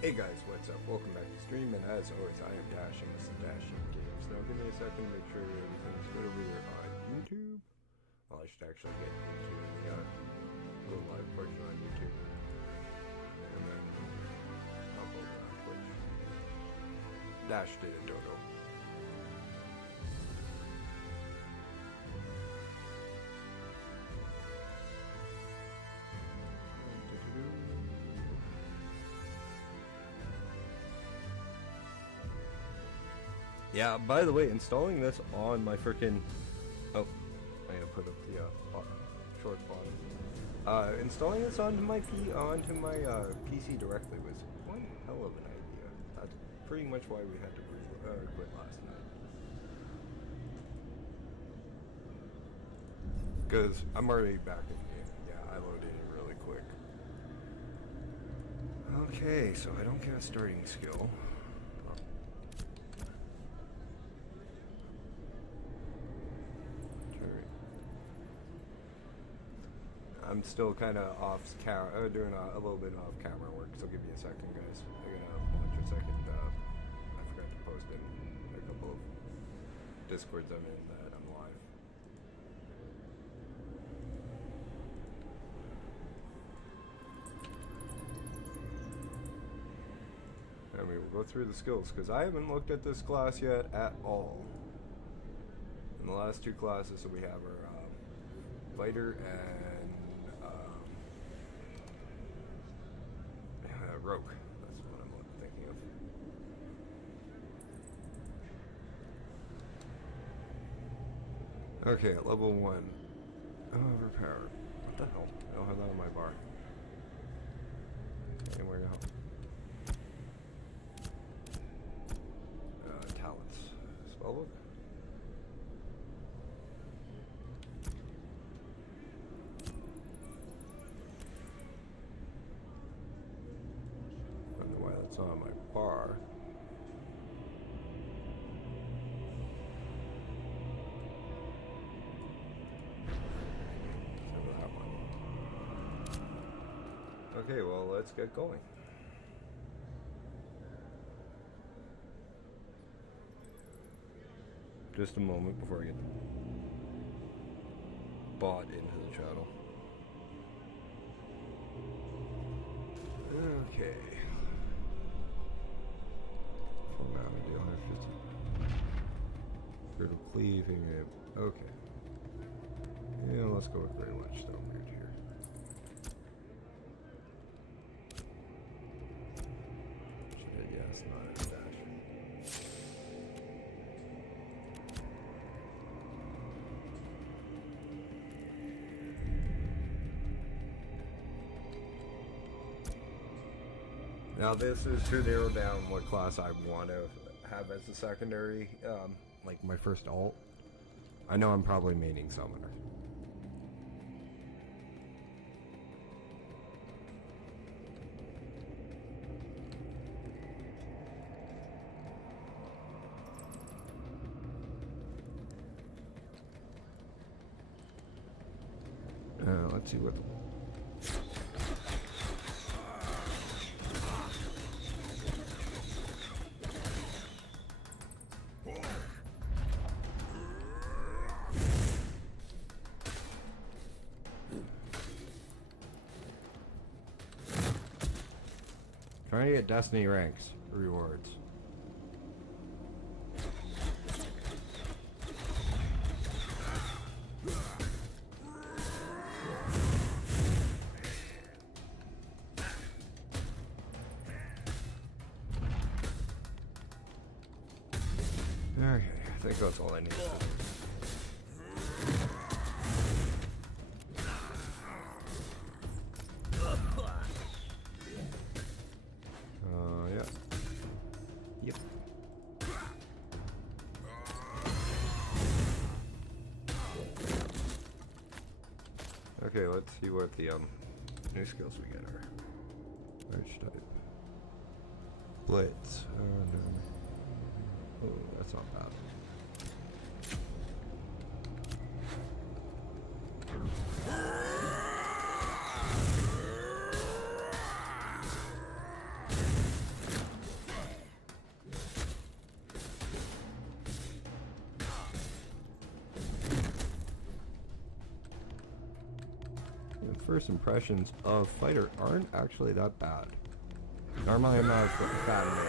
Hey guys, what's up? Welcome back to stream, and as always, I am Dash, and this is Dash Games. Now give me a second to make sure everything's good over here on YouTube. Well, I should actually get into the little live portion on YouTube. And then hop over on Twitch. Dash did a dodo. Yeah, by the way, installing this on my freaking... Oh, I gotta put up the short bottom. Installing this onto my PC directly was one hell of an idea. That's pretty much why we had to quit last night. Because I'm already back in the game. Yeah, I loaded it really quick. Okay, so I don't get a starting skill. I'm still kind of off camera, doing a little bit of camera work, so give me a second, guys. I'm gonna launch a second. I forgot to post in a couple of Discords I'm in that I'm live. And we will go through the skills, because I haven't looked at this class yet at all. And the last two classes that we have are fighter and rogue. That's what I'm thinking of. Okay, at level 1. Overpowered. What the hell? I don't have that on my bar. Okay, where the hell? Talents. Spellbook? On my bar. Except for that one. Okay, well, let's get going. Just a moment before I get bought into the channel. Okay. Critical cleaving it. Okay. Yeah, let's go with Grey Watch Stone right here. Should I guess not a dash. Now this is to narrow down what class I want to have as a secondary, like my first alt. I know I'm probably maining Summoner. Let's see what... Trying to get Destiny ranks rewards. Okay, I think that's all I need to do. Yep. Okay, let's see what the new skills we get are. Which type? Blitz. Oh no. Oh, that's not bad. first impressions of Fighter aren't actually that bad. Normally I'm not a fan of it.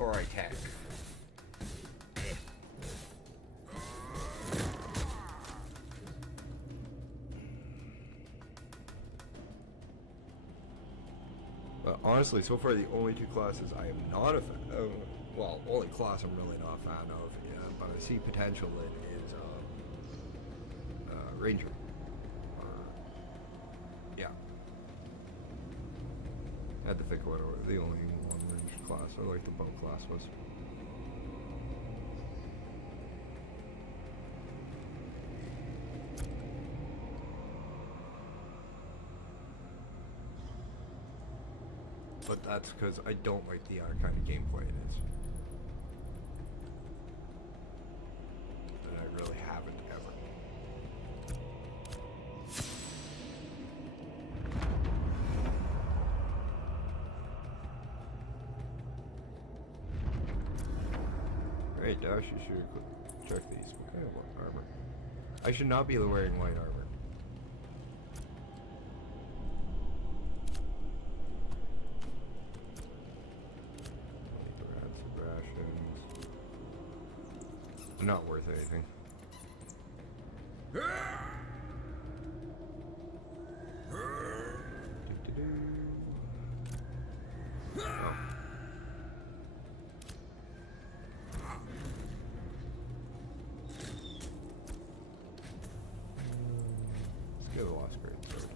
Or I can. But honestly, so far the only two classes I am not a fan of, well, only class I'm really not a fan of, yeah, but I see potential in is Ranger. Yeah. I had to think what the only one Ranger class, or like the bow class was. But that's because I don't like the kind of gameplay it is. And I really haven't ever. Great, Dash, you should check these. Okay, what armor? I should not be wearing white armor. Not worth anything. Oh. Let's get a lost grade sword.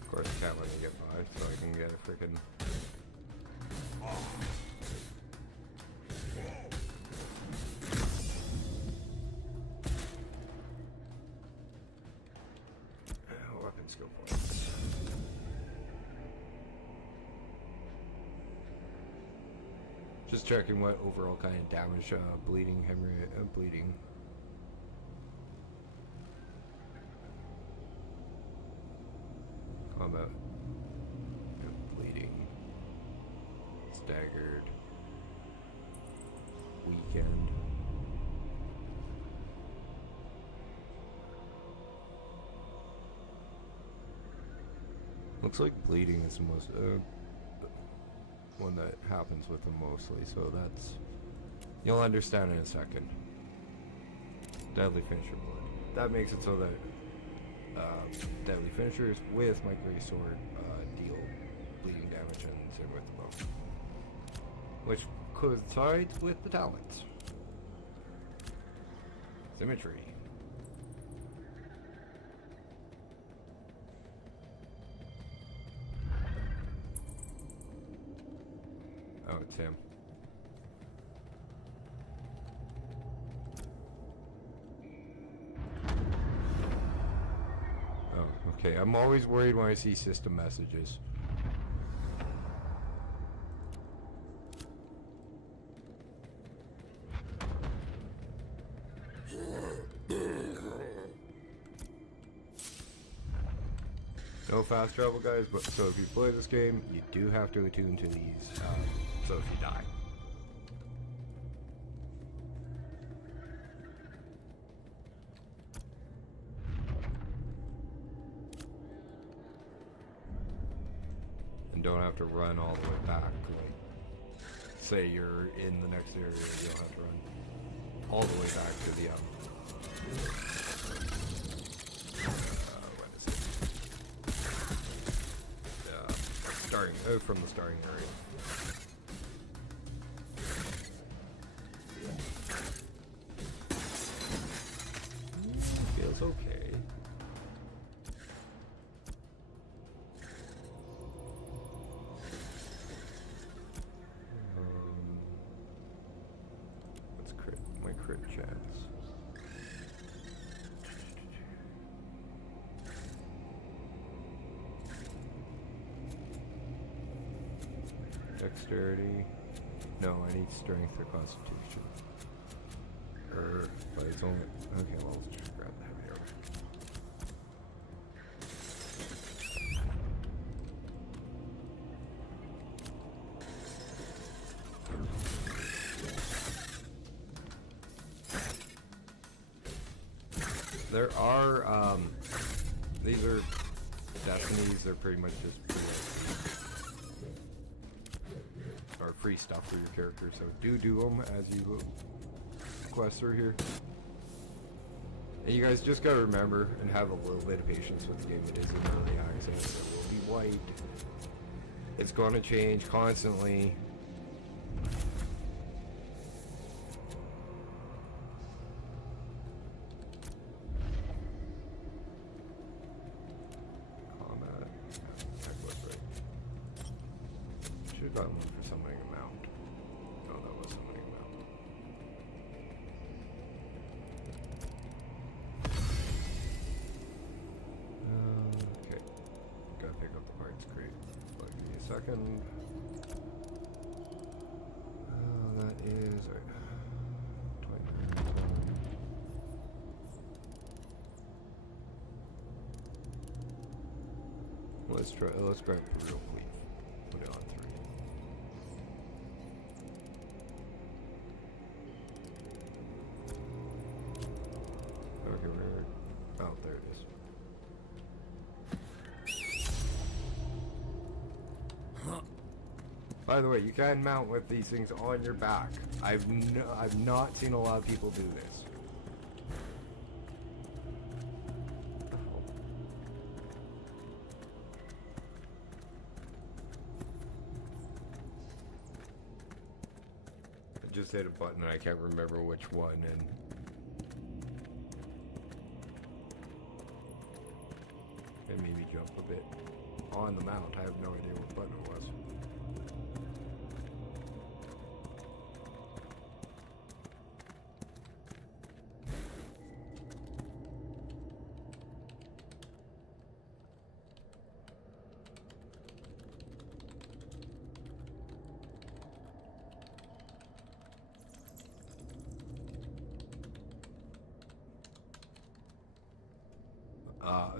Of course, I can't let me get by, so I can get a freaking. Weapon skill points. Just checking what overall kind of damage bleeding bleeding. Combat. Bleeding. Staggered. Weekend. Looks like bleeding is the most one that happens with them mostly, so that's you'll understand in a second. Deadly finisher blood. That makes it so that deadly finishers with my great sword deal bleeding damage, and same with the bow, which coincides with the talents. Symmetry. Oh, it's him. Oh, okay. I'm always worried when I see system messages. No fast travel, guys, but so if you play this game, you do have to attune to these, so if you die. And don't have to run all the way back, like, say you're in the next area, you don't have to run all the way back to the from the starting area. Feels okay. What's my crit chance? Dexterity. No, I need strength or constitution. But it's only... Okay, well, let's just grab the heavy armor. There are, these are Destinies, they're pretty much just free stuff for your character, so do them as you quest through here. And you guys just gotta remember and have a little bit of patience with the game. It is an early access, it will be wiped. It's gonna change constantly. Second. That is 20. Let's grab it real quick. Put it on 3. Okay, oh, there it is. By the way, you can mount with these things on your back. I've not seen a lot of people do this. I just hit a button and I can't remember which one, and it made me jump a bit on the mount. I have no idea what button it was.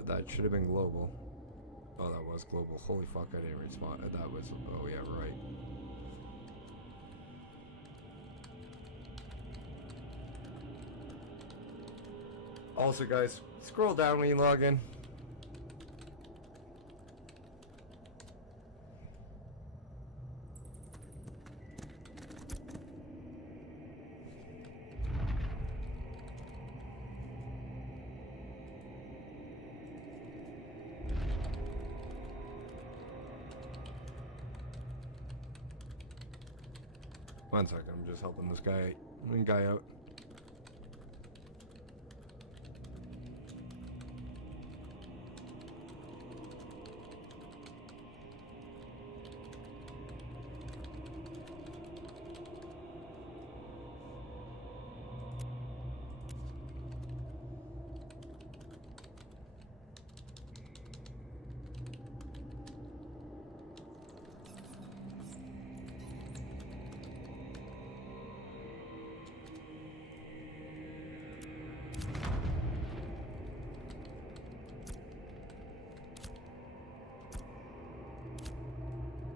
That should have been global. Oh, that was global. Holy fuck, I didn't respond. That was... Oh, yeah, right. Also, guys, scroll down when you log in. One second, I'm just helping this guy out.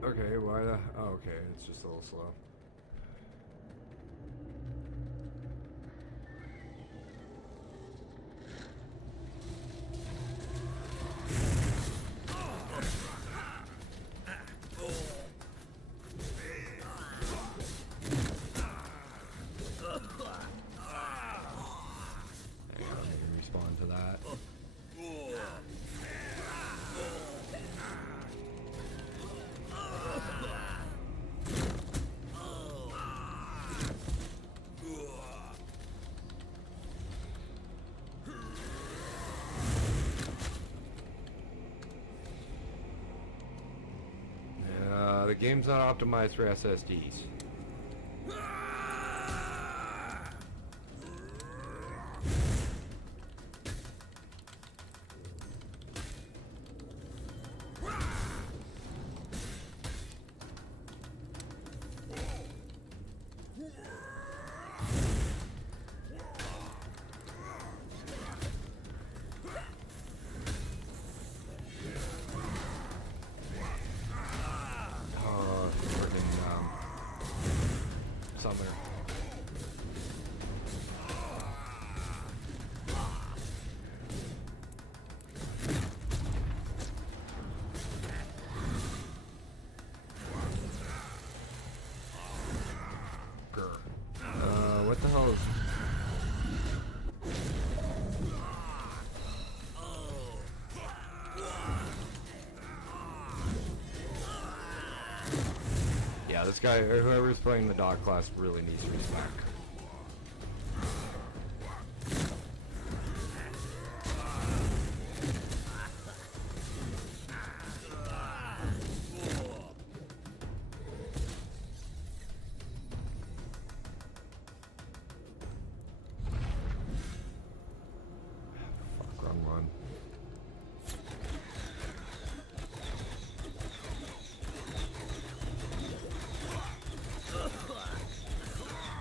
Okay, why the... Oh, okay, it's just a little slow. Hang on, I can respond to that. The game's not optimized for SSDs. this guy, or whoever's playing the dog class, really needs respect.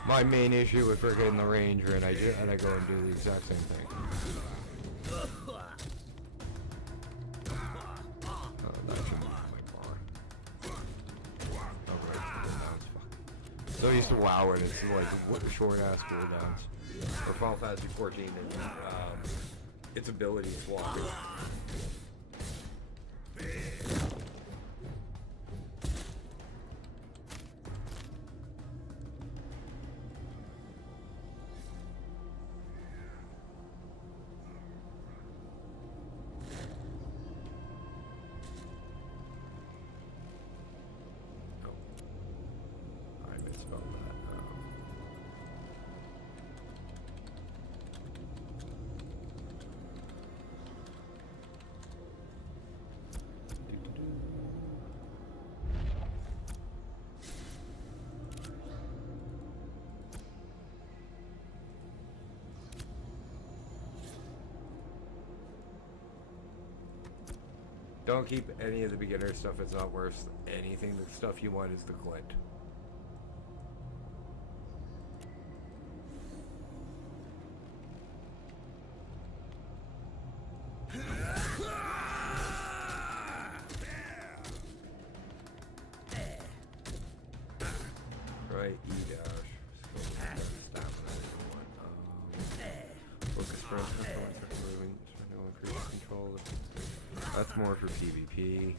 My main issue with freaking the ranger, and I go and do the exact same thing. Oh, that should be my bar. Okay, that's fucking. So I used to WoW it. It's like short ass cooldowns. Or Final Fantasy 14 and its ability is walking. Don't keep any of the beginner stuff, it's not worth anything. The stuff you want is the glint. Right, E-dash. Focus sprint, moving, increase control. That's more for PvP.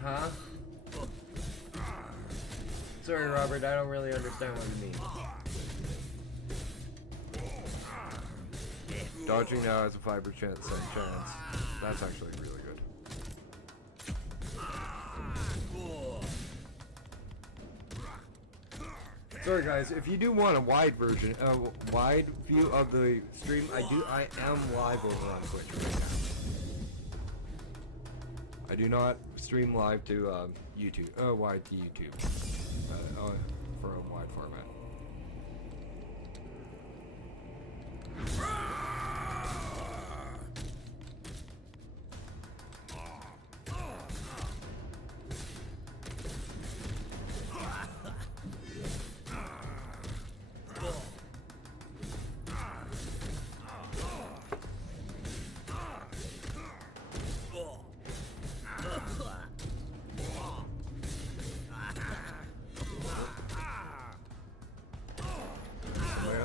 Huh? Sorry, Robert, I don't really understand what you mean. Dodging now has a 5% chance. That's actually really good. Sorry guys, if you do want a wide version, wide view of the stream, I am live over on Twitch right now. I do not stream live to YouTube, wide to YouTube, for a wide format.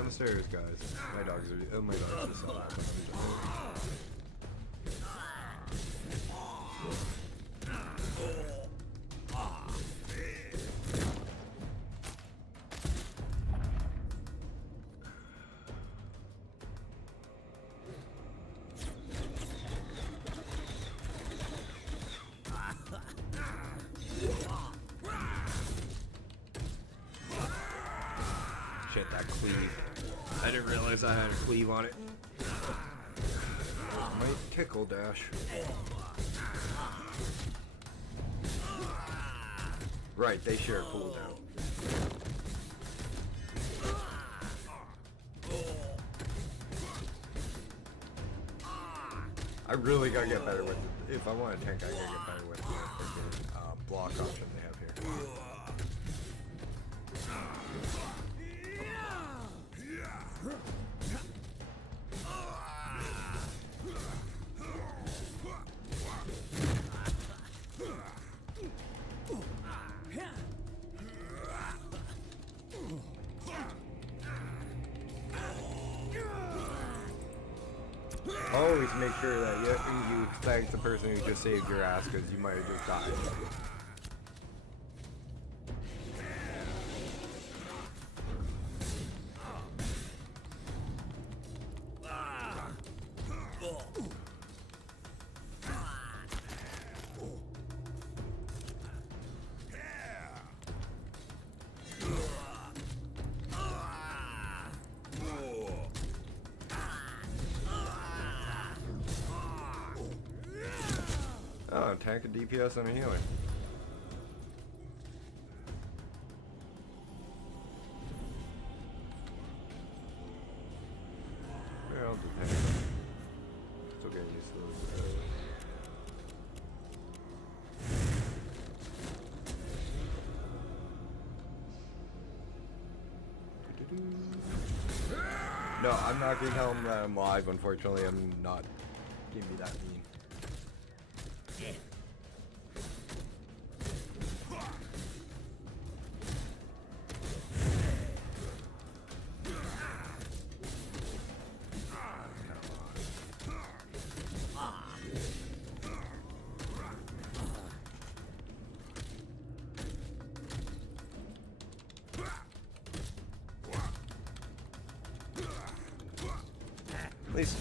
Stairs, guys. My dogs are just so loud. Shit, that cleave. I didn't realize I had a cleave on it. Might tickle dash. Right, they share a cooldown. I really gotta get better with it. If I want a tank, I gotta get better with the block option they have here. Always make sure that you thank the person who just saved your ass, because you might have just died. a tank, a DPS, and a healer. Yeah, I'll do tank. Still getting used to those. No, I'm not gonna tell him that I'm live, unfortunately. I'm not gonna be that mean. Please.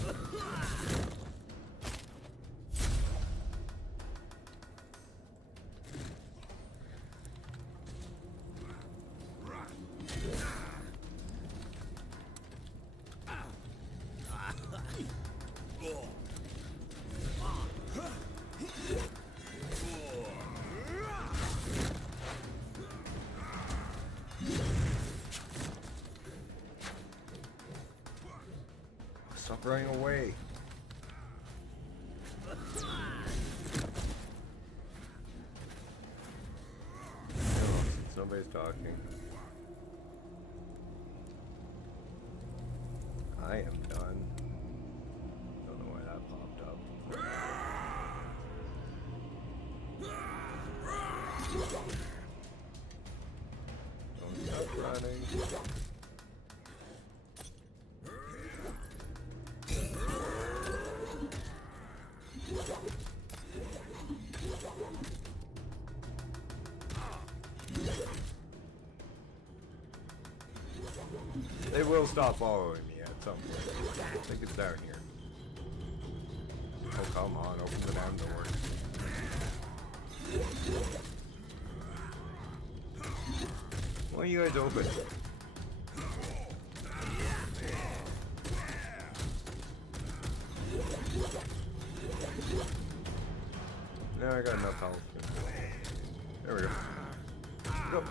Stop running away. Since nobody's talking. I am done. Don't know why that popped up. Don't stop running. They will stop following me at some point. I think it's down here. Oh, come on, open the damn door. Why are you guys open? Now I got enough health. There we go. Go.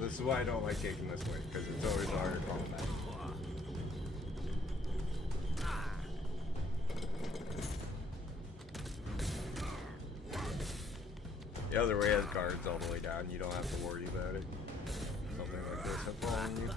This is why I don't like taking this way, because it's always hard combat. The other way has guards all the way down, you don't have to worry about it. Something like this, I'm following you.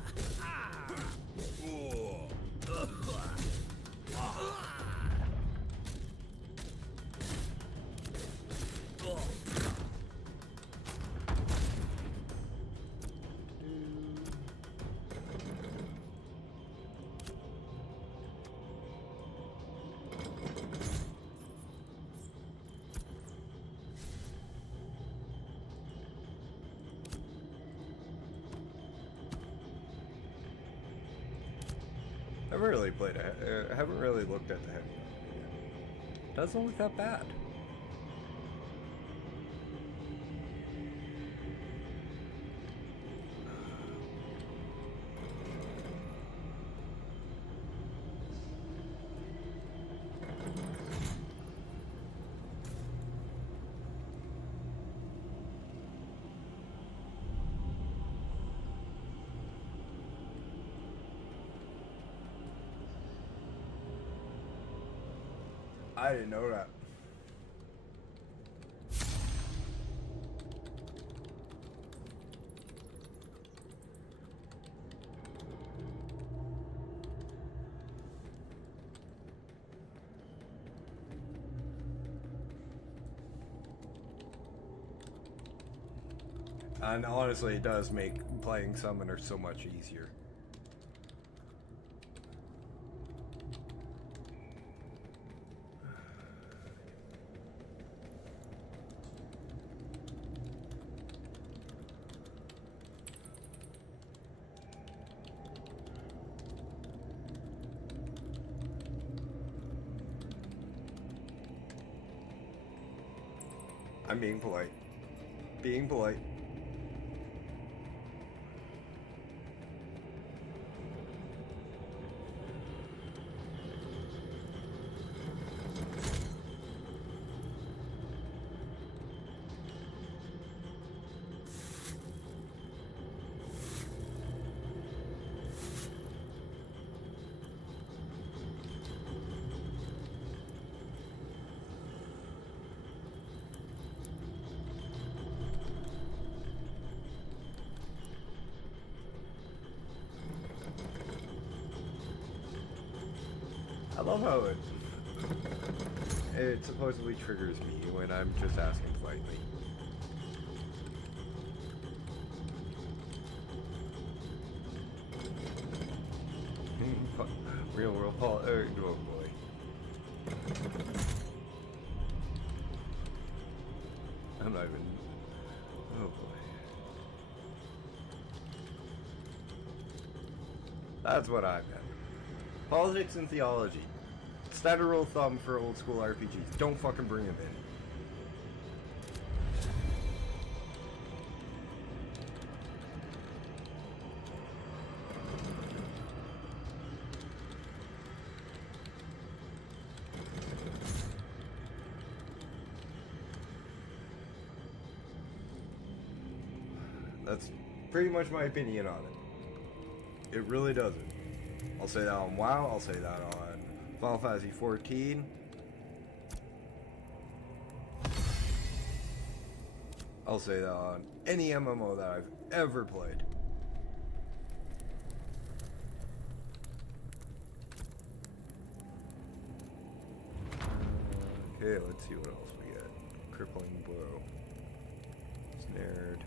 I haven't really played I haven't really looked at the heavy yet. Doesn't look that bad. I didn't know that. And honestly, it does make playing Summoner so much easier. I'm being polite. Being polite. love how it supposedly triggers me when I'm just asking politely. Real world Paul. Oh boy. I'm not even. Oh boy. That's what I've had. Politics and theology. Standard rule of thumb for old school RPGs. Don't fucking bring them in. That's pretty much my opinion on it. It really doesn't. I'll say that on WoW, I'll say that on Final Fantasy 14. I'll say that on any MMO that I've ever played. Okay, let's see what else we get. Crippling blow. Snared.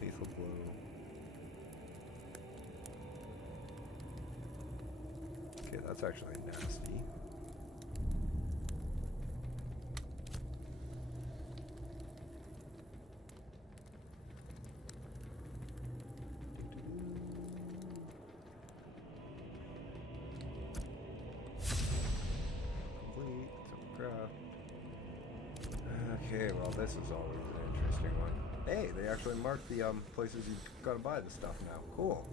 Lethal blow. Okay, that's actually nasty. Complete some craft. Okay, well this is always an interesting one. Hey, they actually marked the places you gotta buy the stuff now. Cool.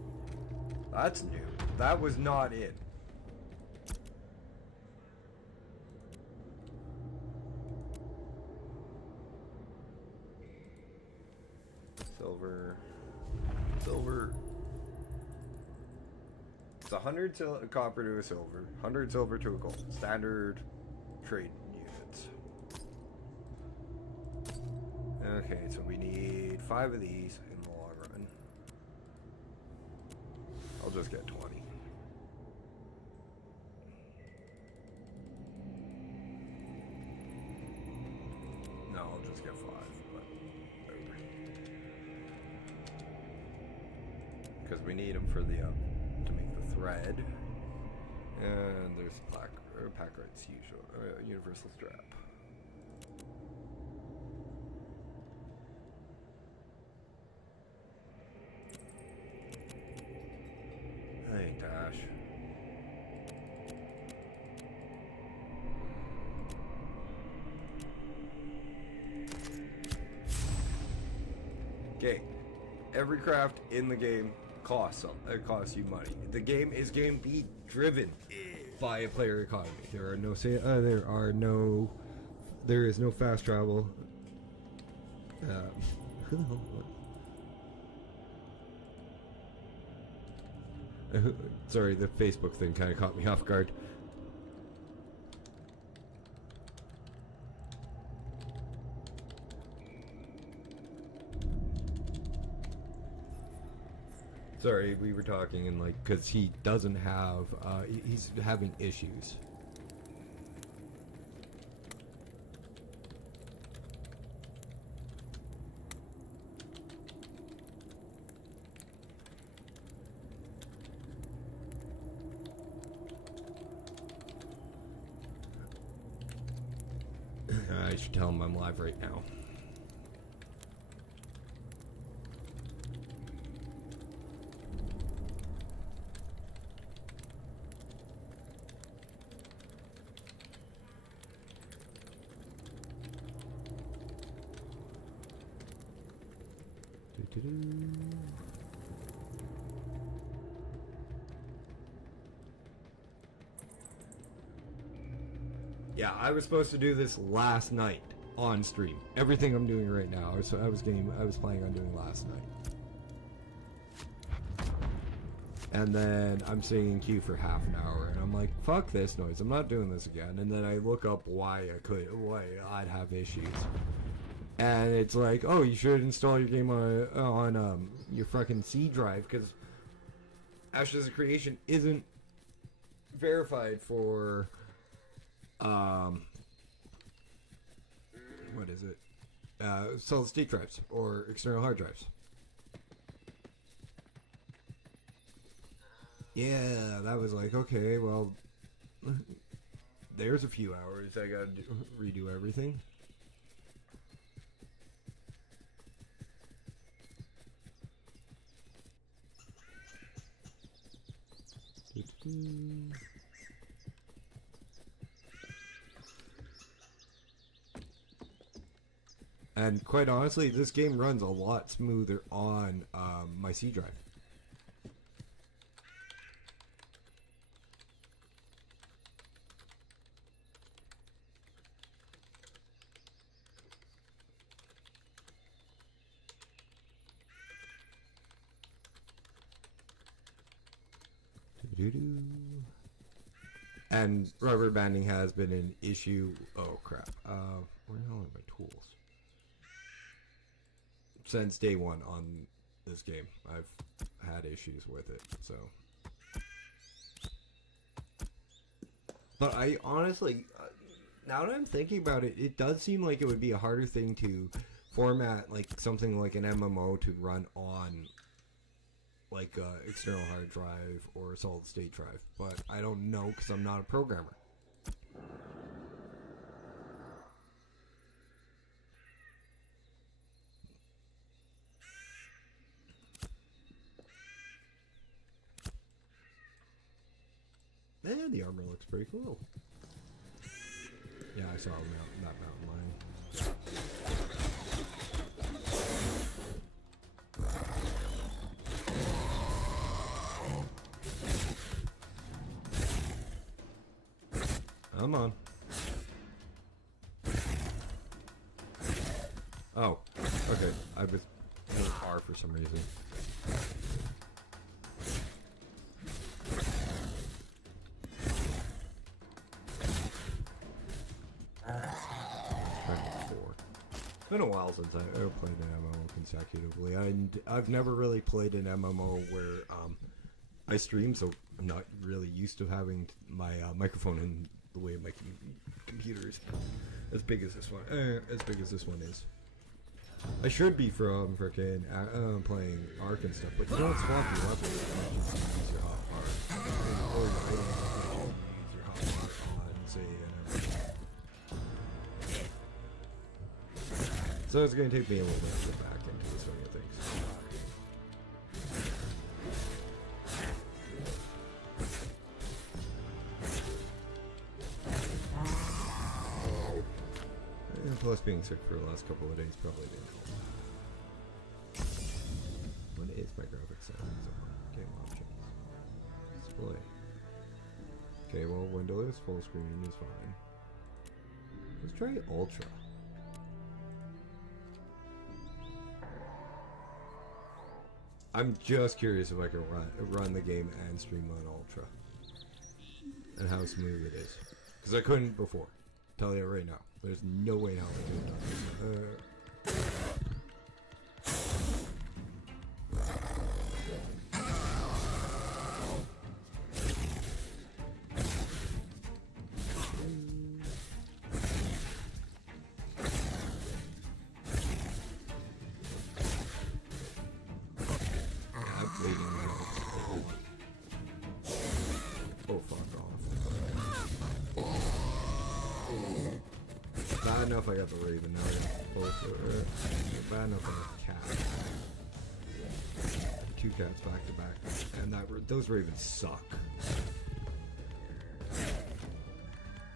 That's new. That was not it. Silver. It's 100 copper to a silver, 100 silver to a gold. Standard trade units. Okay, so we need 5 of these in the long run. I'll just get 20. No, I'll just get 5, but whatever. Because we need them for the to make the thread. And there's Packard's usual universal strap. Hey, Dash. Okay, every craft in the game costs you money. The game is game beat driven by a player economy. There is no fast travel. Who the hell? Sorry, the Facebook thing kind of caught me off guard. Sorry, we were talking and like, because he doesn't have, he's having issues. I should tell him I'm live right now. Yeah, I was supposed to do this last night on stream. Everything I'm doing right now, I was planning on doing last night. And then I'm sitting in queue for half an hour, and I'm like, fuck this noise, I'm not doing this again. And then I look up why I'd have issues. And it's like, oh, you should install your game on your fucking C drive, because Ashes of Creation isn't verified for what is it? Solid state drives or external hard drives. Yeah, that was like, okay, well, there's a few hours I gotta redo everything. And quite honestly, this game runs a lot smoother on my C drive. And rubber banding has been an issue. Oh crap! Where the hell are my tools? Since day one on this game, I've had issues with it. So, but I honestly, now that I'm thinking about it, it does seem like it would be a harder thing to format, like something like an MMO to run on like external hard drive or solid state drive, but I don't know because I'm not a programmer. Man, the armor looks pretty cool. Yeah, I saw that mountain lion. Come on. Oh, okay. I was doing R for some reason. It's been a while since I ever played an MMO consecutively. I've never really played an MMO where I stream, so I'm not really used to having my microphone in the way of my computer is as big as this one. As big as this one is. I should be from frickin' playing Ark and stuff, but you don't swap your weapons. You just use your hotbar. Or your items, you use your hotbar on, say, so it's going to take me a little bit to get back into the swing of things. And plus being sick for the last couple of days probably didn't help. What is my graphics settings on? Game options. Display. Okay, well, windowless full screen is fine. Let's try ultra. I'm just curious if I can run the game and stream on ultra, and how smooth it is, because I couldn't before. Tell you right now, there's no way how I could have done this. Oh, fuck off. Bad enough I got the Raven, now I got both. Bad enough I got cat. 2 cats back to back. And those Ravens suck.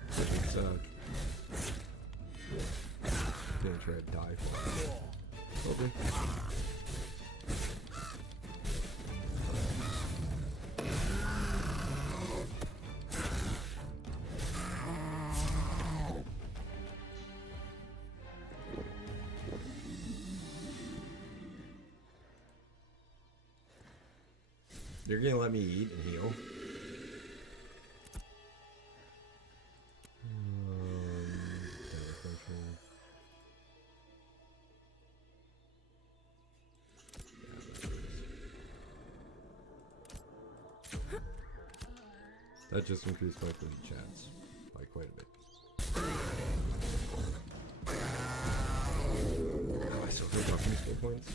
It's, gonna try to die for it. Okay. You're gonna let me eat and heal? That just increased my chance by quite a bit. Oh, I still feel buffing skill points.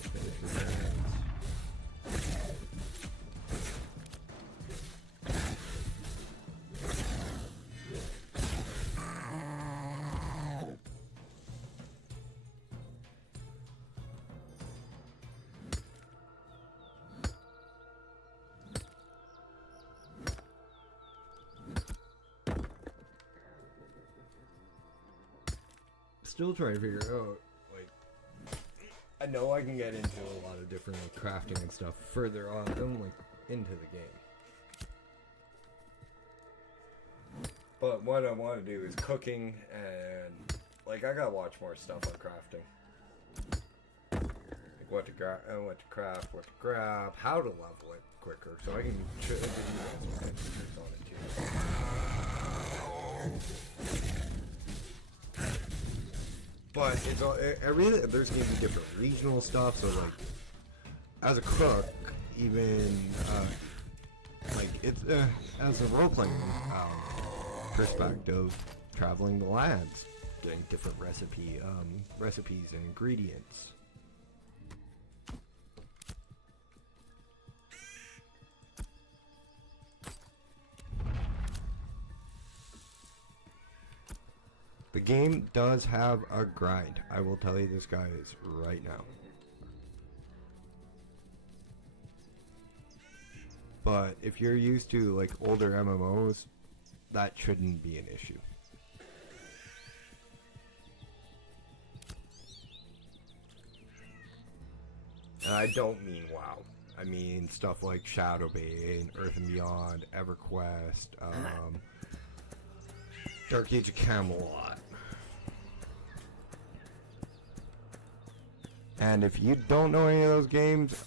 Finish with that. Still trying to figure out, like, I know I can get into a lot of different like, crafting and stuff further on, like, into the game. But what I want to do is cooking, and, like, I gotta watch more stuff on crafting. Like, what to craft, what to grab, how to level it quicker, so I can give you guys some tips on it, too. But it's all, there's going to be different regional stuff, so like, as a cook, even, like, it's, as a role-playing perspective, traveling the lands, getting different recipes and ingredients. The game does have a grind. I will tell you this, guys, right now. But if you're used to like older MMOs, that shouldn't be an issue. And I don't mean WoW. I mean stuff like Shadowbane, Earth and Beyond, EverQuest, Dark Age of Camelot. And if you don't know any of those games,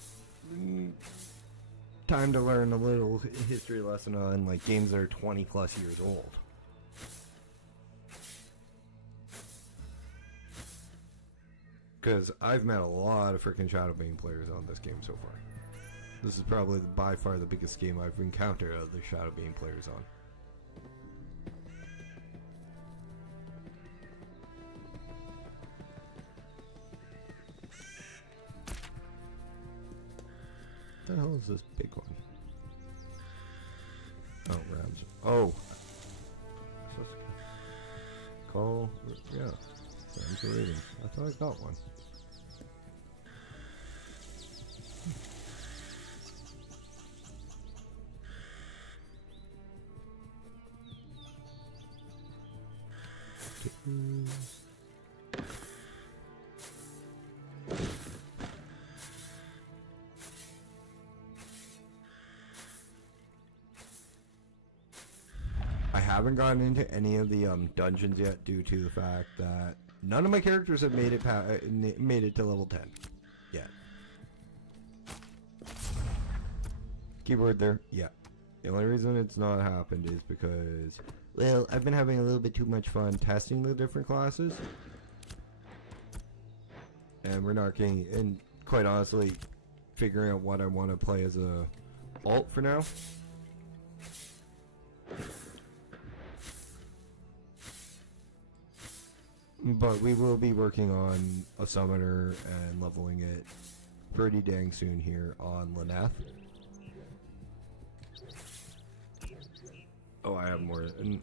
time to learn a little history lesson on like games that are 20 plus years old. Because I've met a lot of freaking Shadowbane players on this game so far. This is probably by far the biggest game I've encountered other Shadowbane players on. What the hell is this big one? Oh, Rams. Oh! Call. Yeah. Rams are raiding. I thought I got one. I haven't gotten into any of the dungeons yet due to the fact that none of my characters have made it to level 10 yet. Keyword there, yeah. The only reason it's not happened is because, well, I've been having a little bit too much fun testing the different classes. And we're not getting, and quite honestly, figuring out what I want to play as a alt for now. But we will be working on a summoner and leveling it pretty dang soon here on Lyneth. Oh, I have more than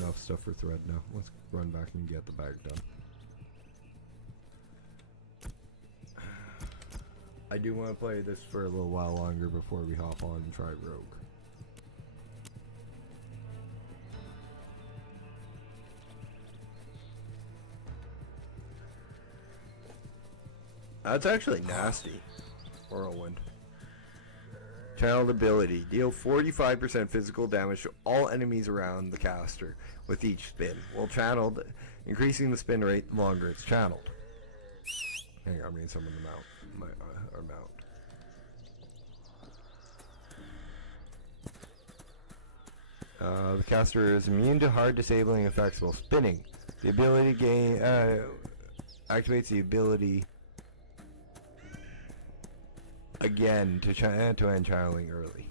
enough stuff for thread now. Let's run back and get the bag done. I do want to play this for a little while longer before we hop on and try Rogue. That's actually nasty. Whirlwind. Channeled ability. Deal 45% physical damage to all enemies around the caster with each spin. While channeled, increasing the spin rate the longer it's channeled. Hang on, I'm getting someone to mount. The caster is immune to hard disabling effects while spinning. The ability activates the ability Again, to end channeling early.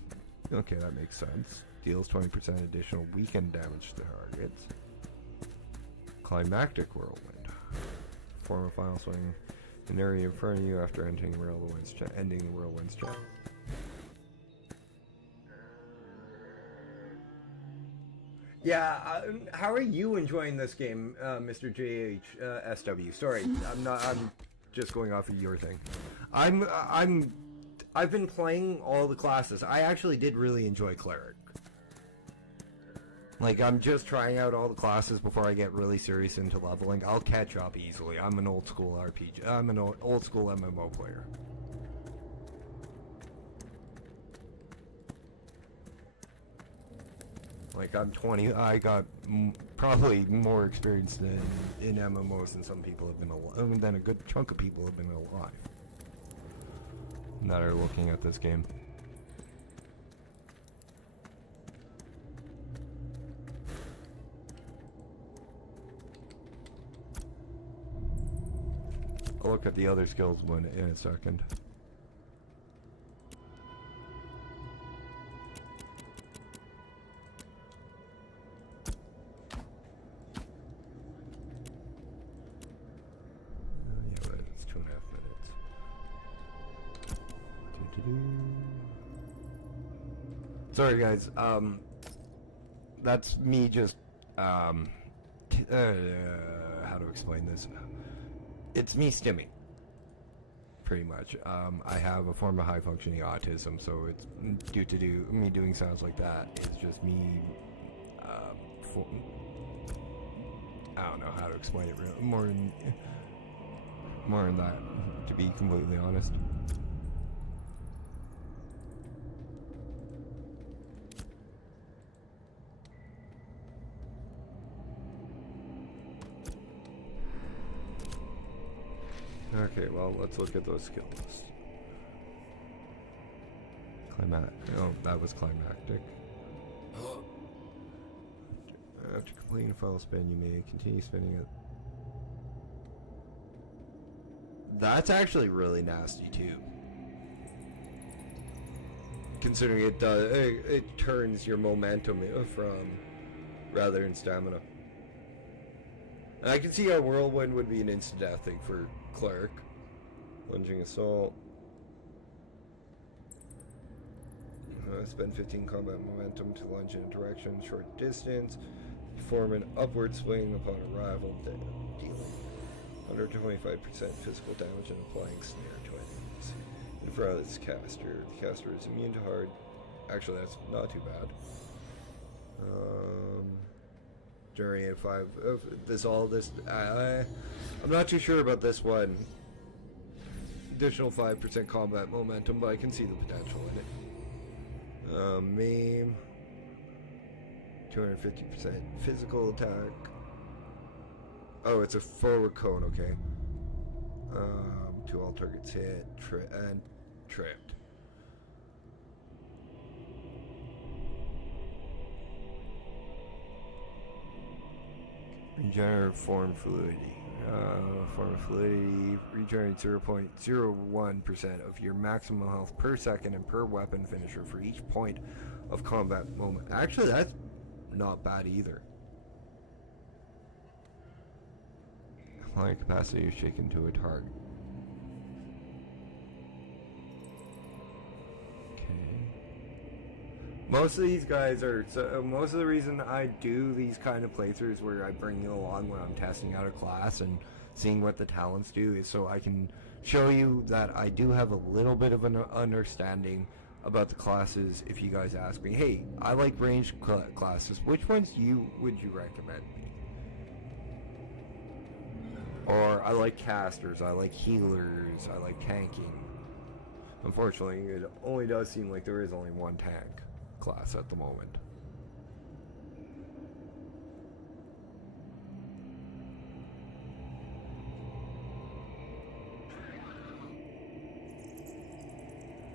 Okay, that makes sense. Deals 20% additional weakened damage to targets. Climactic whirlwind. Form a final swing in an area in front of you after ending the whirlwind's channel. Yeah, how are you enjoying this game, Mr. JHSW? Sorry, I'm just going off of your thing. I've been playing all the classes. I actually did really enjoy Cleric. Like, I'm just trying out all the classes before I get really serious into leveling. I'll catch up easily. I'm an old school RPG. I'm an old school MMO player. Like, I'm 20. I got probably more experience in MMOs than some people have been alive. Than a good chunk of people have been alive that are looking at this game. I'll look at the other skills in a second. Yeah, but it's 2.5 minutes. Sorry guys, that's me just, how to explain this? It's me stimming, pretty much. I have a form of high-functioning autism, so it's due to me doing sounds like that. It's just me, I don't know how to explain it really, more than that, to be completely honest. Okay, well, let's look at those skills. Oh, that was climactic. After completing a final spin, you may continue spinning it. That's actually really nasty too. Considering it turns your momentum from rather than stamina. And I can see how whirlwind would be an instant death thing for Cleric. Lunging assault. Spend 15 combat momentum to lunge in a direction, short distance. Perform an upward swing upon arrival, dealing 125% physical damage and applying snare to enemies. In front of this caster, the caster is immune to hard. Actually, that's not too bad. Generate 5 of this. I'm not too sure about this one. Additional 5% combat momentum, but I can see the potential in it. Meme. 250% physical attack. Oh, it's a forward cone, okay. To all targets hit and tripped. Regenerate form fluidity. Form of fluidity regenerates 0.01% of your maximum health per second and per weapon finisher for each point of combat moment. Actually, that's not bad either. Applying capacity is shaken to a target. Most of these guys are, most of the reason I do these kind of playthroughs where I bring you along when I'm testing out a class and seeing what the talents do is so I can show you that I do have a little bit of an understanding about the classes. If you guys ask me, hey, I like ranged classes, which ones would you recommend me? Or I like casters, I like healers, I like tanking. Unfortunately, it only does seem like there is only one tank class at the moment.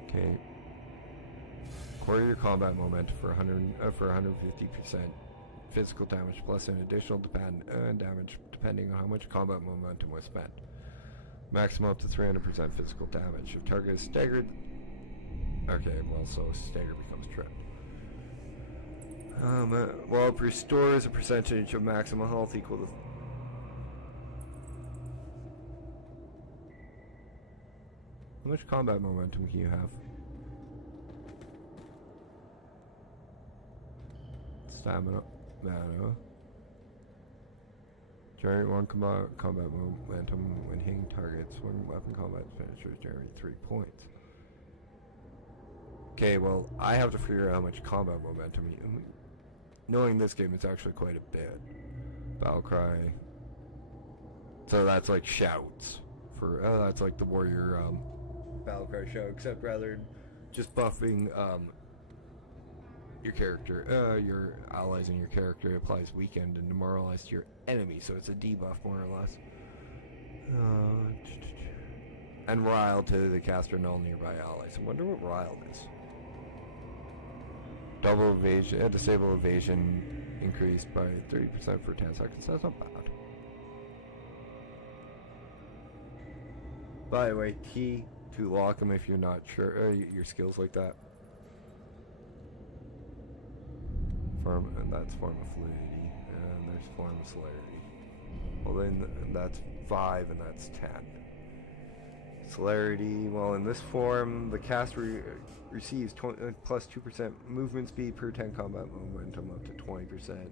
Okay. Quarter your combat momentum for 150% physical damage plus an additional damage depending on how much combat momentum was spent. Maximum up to 300% physical damage. If target is staggered, Okay, well, so stagger becomes trend. Well, it restores a percentage of maximum health equal to... How much combat momentum can you have? Stamina, mana. Generate 1 combat momentum when hitting targets. 1 weapon combat expenditures generate 3 points. Okay, well, I have to figure out how much combat momentum you... Knowing this game, it's actually quite a bit. Battle cry. So that's like shouts. For that's like the warrior battle cry shout, except rather just buffing your character, your allies and your character applies weakened and demoralized to your enemy, so it's a debuff more or less. And rile to the caster and all nearby allies. I wonder what rile is. Double evasion, disable evasion increased by 30% for 10 seconds. That's not bad. By the way, key to lock them if you're not sure your skills like that. Form, and that's form of fluidity, and there's form of celerity. Well, then that's 5, and that's 10. Celerity, well, in this form, the caster receives plus 2% movement speed per 10 combat momentum up to 20%.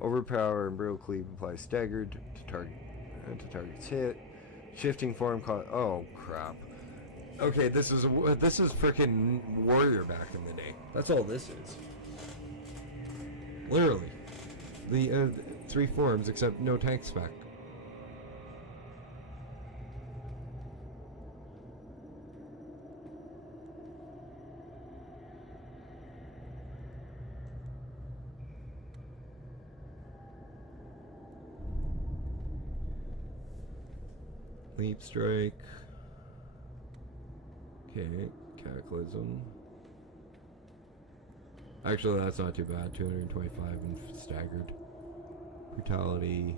Overpower and brittle cleave applies staggered to target's hit. Shifting form oh crap. Okay, this is freaking warrior back in the day. That's all this is. Literally, the 3 forms except no tank spec. Leap strike. Okay, cataclysm. Actually, that's not too bad. 225 and staggered. Brutality.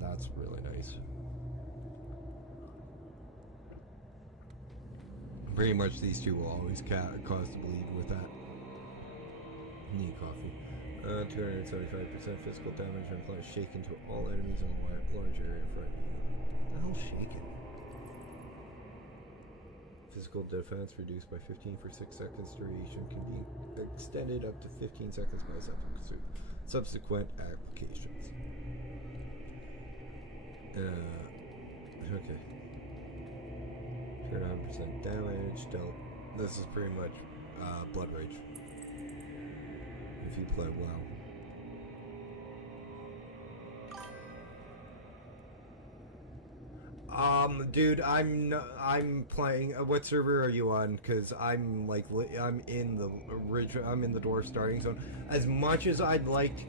That's really nice. Pretty much these two will always cause the bleed with that. Need coffee. 275% physical damage and applies shaken to all enemies in a large area in front of you. What the hell's shaken? Physical defense reduced by 15 for 6 seconds. Duration can be extended up to 15 seconds by subsequent applications. Okay. 39% damage dealt. This is pretty much Blood Rage. If you play well. Dude, I'm playing. What server are you on? Cause I'm like, I'm in the dwarf starting zone. As much as I'd like to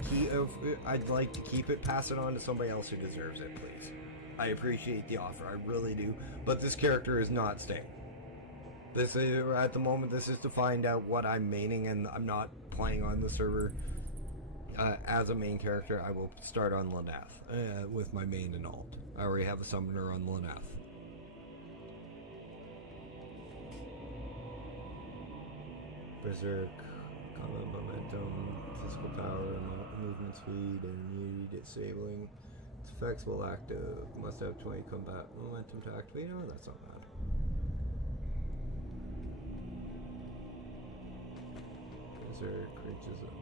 keep it, pass it on to somebody else who deserves it, please. I appreciate the offer, I really do. But this character is not staying. This is at the moment. This is to find out what I'm maining, and I'm not playing on the server as a main character. I will start on Lanath with my main and alt. I already have a summoner on Lanath. Berserk, combat momentum, physical power, movement speed, and immunity disabling. Its effects will active. Must have 20 combat momentum to activate. Oh, that's not bad. Berserk reaches up.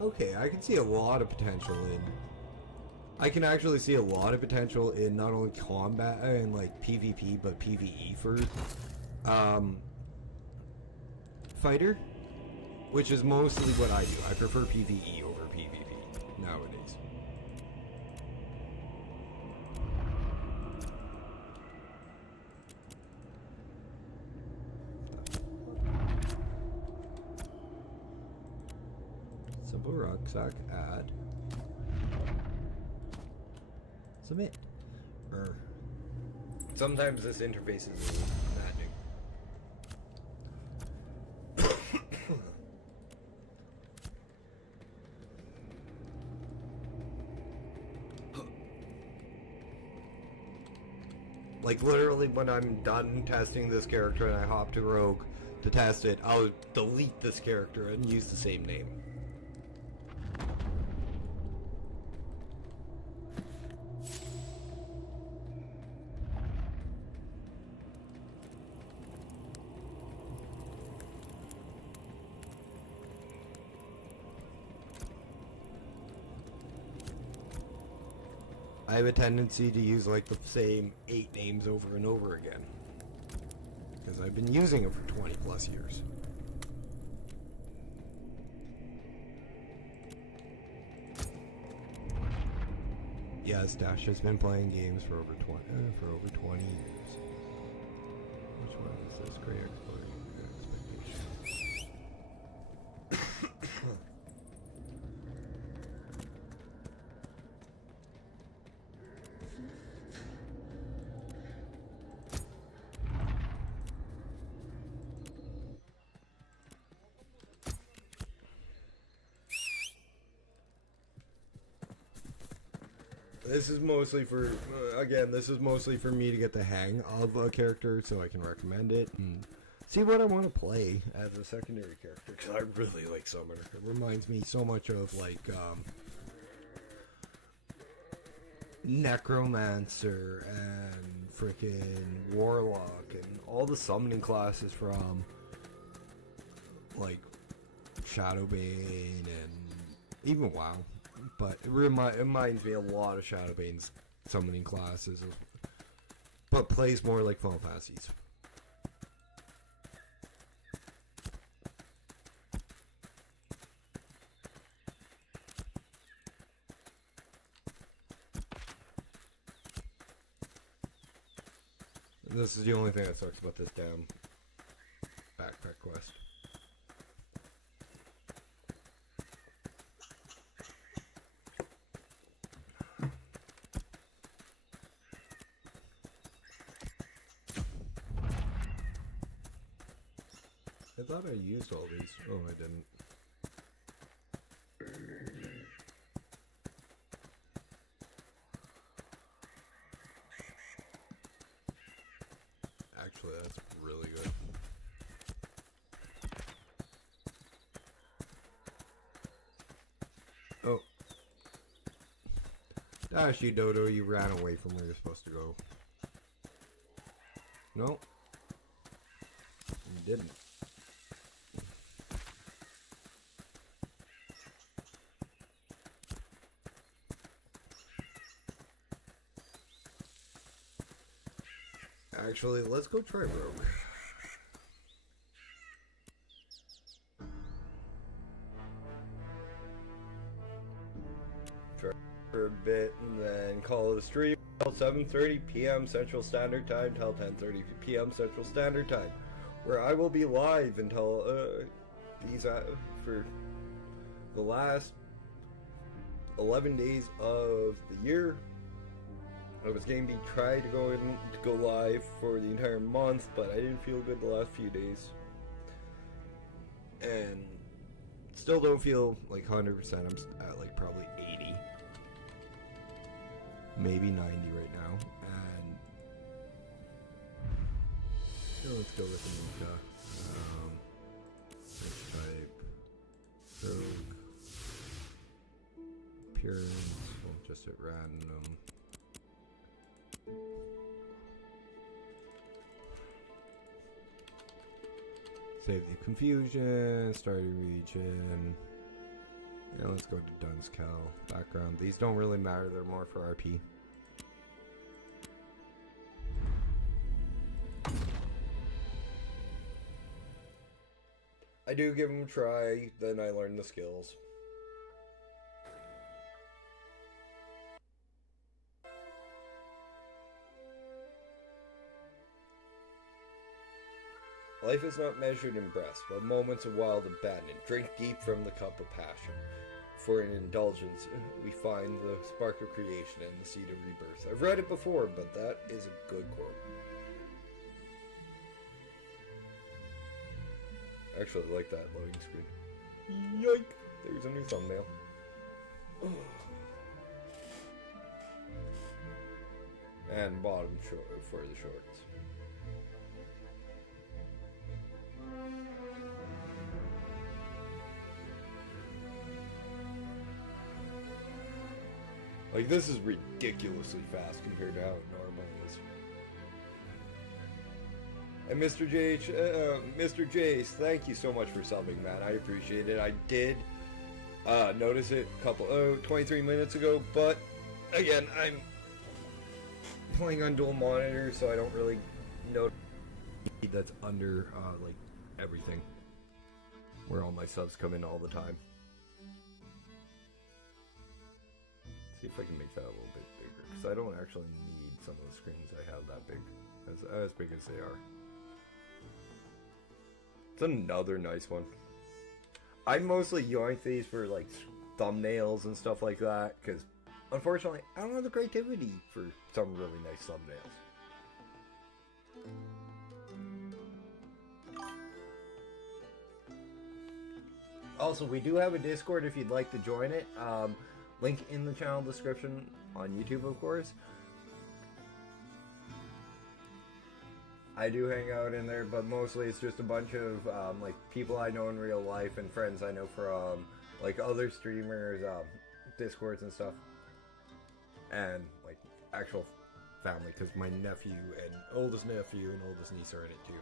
Okay, I can see a lot of potential in... I can actually see a lot of potential in not only combat and like PvP, but PvE for fighter, which is mostly what I do. I prefer PvE over PvP nowadays. Simple rucksack, add. Submit. Sometimes this interface is maddening. Like, literally, when I'm done testing this character and I hop to Rogue to test it, I'll delete this character and use the same name. I have a tendency to use like the same 8 names over and over again. Because I've been using them for 20 plus years. Yes, Dash has been playing games for over 20 years. Which one is this? Great expectation. This is mostly for, again, this is mostly for me to get the hang of a character so I can recommend it and see what I want to play as a secondary character, because I really like Summoner. It reminds me so much of, like, Necromancer and frickin' Warlock and all the summoning classes from, like, Shadowbane and even WoW. But it reminds me a lot of Shadowbane's summoning classes, but plays more like Final Fantasies. This is the only thing that sucks about this damn backpack quest. I thought I used all these. Oh, I didn't. Actually, that's really good. Oh. Dash, you dodo, you ran away from where you're supposed to go. No. You didn't. Actually, let's go try Rogue. Try for a bit and then call it a stream till 7:30 p.m. Central Standard Time till 10:30 p.m. Central Standard Time, where I will be live until for the last 11 days of the year. I was going to try to go live for the entire month, but I didn't feel good the last few days, and still don't feel like 100%. I'm at like probably 80, maybe 90 right now, and let's go with Anika. Type Rogue appearance. We'll just hit random. Save the confusion, starting region. Yeah, let's go to Dunskel. Background. These don't really matter, they're more for RP. I do give them a try, then I learn the skills. Life is not measured in breaths, but moments of wild abandon. Drink deep from the cup of passion. For in indulgence, we find the spark of creation and the seed of rebirth. I've read it before, but that is a good quote. Actually, I like that loading screen. Yike! There's a new thumbnail. and bottom short for the shorts. Like, this is ridiculously fast compared to how it normally is. And Mr. Jace, thank you so much for subbing, man. I appreciate it. I did notice it a couple, 23 minutes ago, but again, I'm playing on dual monitors, so I don't really know that's under like everything, where all my subs come in all the time. See if I can make that a little bit bigger, because I don't actually need some of the screens I have that big, as big as they are. It's another nice one. I mostly yoink these for like thumbnails and stuff like that, because unfortunately I don't have the creativity for some really nice thumbnails. Also, we do have a Discord if you'd like to join it. Link in the channel description on YouTube, of course. I do hang out in there, but mostly it's just a bunch of like people I know in real life and friends I know from like other streamers, Discords and stuff, and like actual family, because my nephew and oldest nephew and oldest niece are in it too.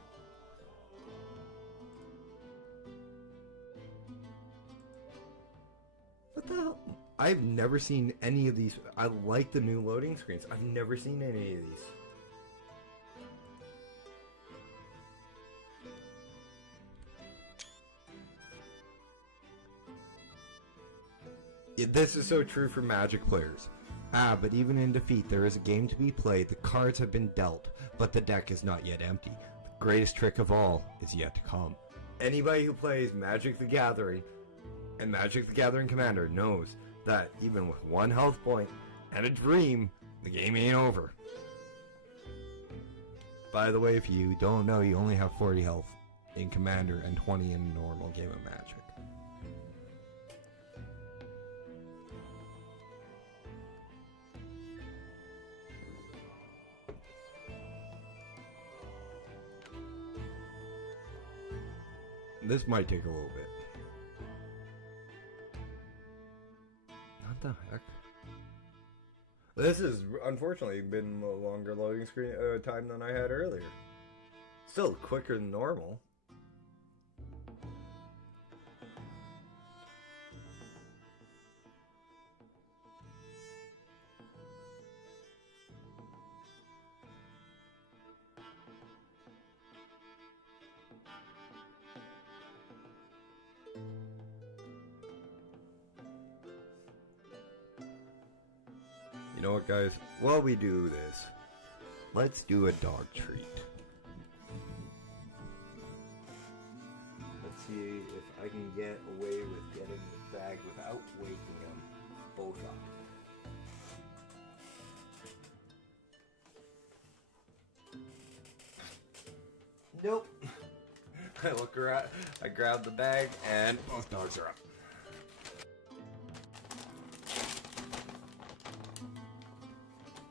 What the hell? I've never seen any of these. I like the new loading screens. I've never seen any of these. This is so true for Magic players. Ah, but even in defeat, there is a game to be played. The cards have been dealt, but the deck is not yet empty. The greatest trick of all is yet to come. Anybody who plays Magic the Gathering and Magic the Gathering Commander knows that even with one health point and a dream, the game ain't over. By the way, if you don't know, you only have 40 health in Commander and 20 in a normal game of Magic. This might take a little bit. What the heck? This has unfortunately been a longer loading screen time than I had earlier. Still quicker than normal. You know what, guys? While we do this, let's do a dog treat. Let's see if I can get away with getting the bag without waking them both up. Nope. I look around, I grab the bag, and both dogs are up.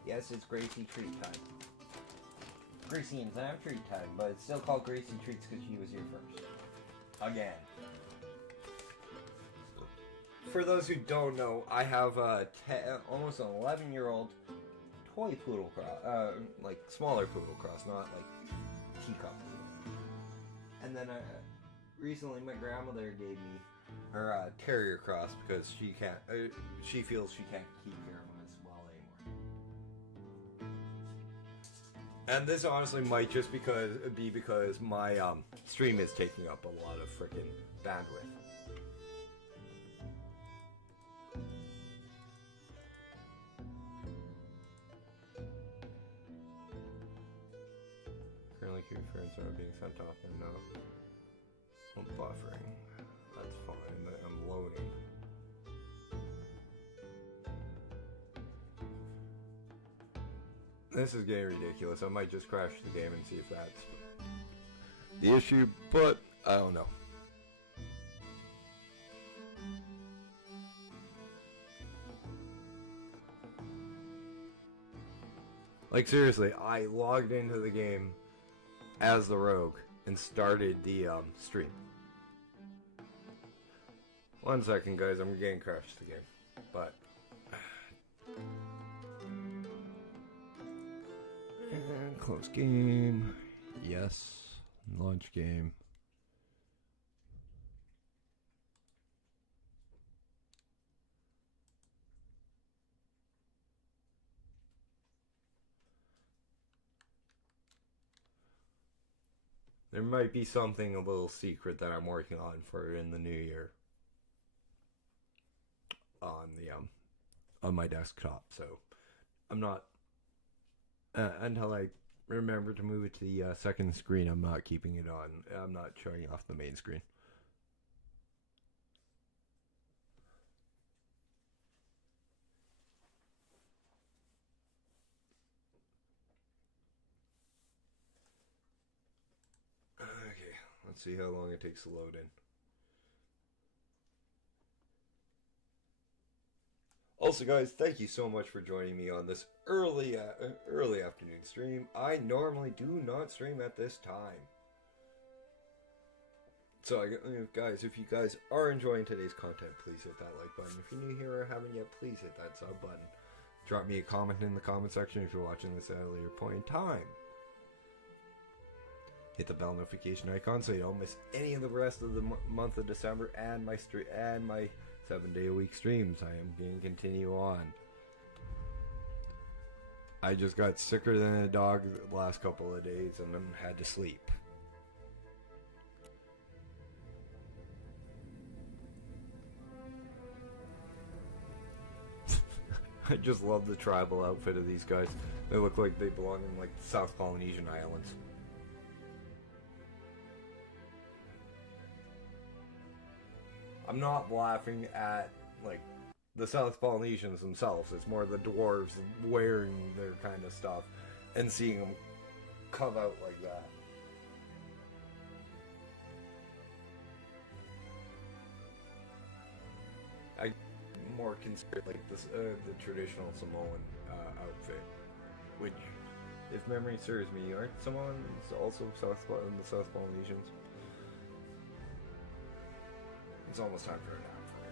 Yes, it's Gracie treat time. Gracie and Sam treat time, but it's still called Gracie treats because she was here first. Again. For those who don't know, I have a almost an 11-year-old toy poodle cross, like smaller poodle cross, not like teacup poodle. And then recently my grandmother gave me her terrier cross because she can't. She feels she can't keep care of him as well anymore. And this honestly might just be because my stream is taking up a lot of freaking bandwidth. Currently queuing for instead being sent off and no. I'm buffering. That's fine, but I'm loading. This is getting ridiculous. I might just crash the game and see if that's the issue, but I don't know. Like, seriously, I logged into the game as the rogue and started the stream. 1 second, guys, I'm getting crashed again. But and close game. Yes. Launch game. There might be something a little secret that I'm working on for in the new year on my desktop. So I'm not until I remember to move it to the second screen. I'm not keeping it on. I'm not showing off the main screen. Okay, let's see how long it takes to load in. Also, guys, thank you so much for joining me on this early afternoon stream. I normally do not stream at this time. So, guys, if you guys are enjoying today's content, please hit that like button. If you're new here or haven't yet, please hit that sub button. Drop me a comment in the comment section if you're watching this at a later point in time. Hit the bell notification icon so you don't miss any of the rest of the month of December and my 7-day-a-week streams. I am going to continue on. I just got sicker than a dog the last couple of days and then had to sleep. I just love the tribal outfit of these guys. They look like they belong in like South Polynesian islands. I'm not laughing at like the South Polynesians themselves. It's more the dwarves wearing their kind of stuff and seeing them come out like that. I more consider like this the traditional Samoan outfit, which, if memory serves me, aren't Samoans also in the South Polynesians? It's almost time for a nap for me.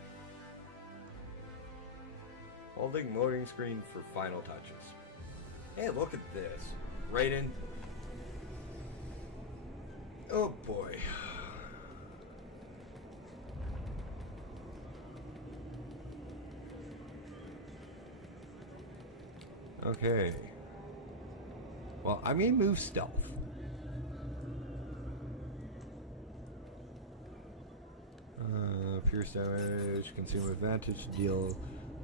Holding loading screen for final touches. Hey, look at this. Right in. Oh boy. Okay. Well, I may move stealth. Pierce damage, consume advantage, deal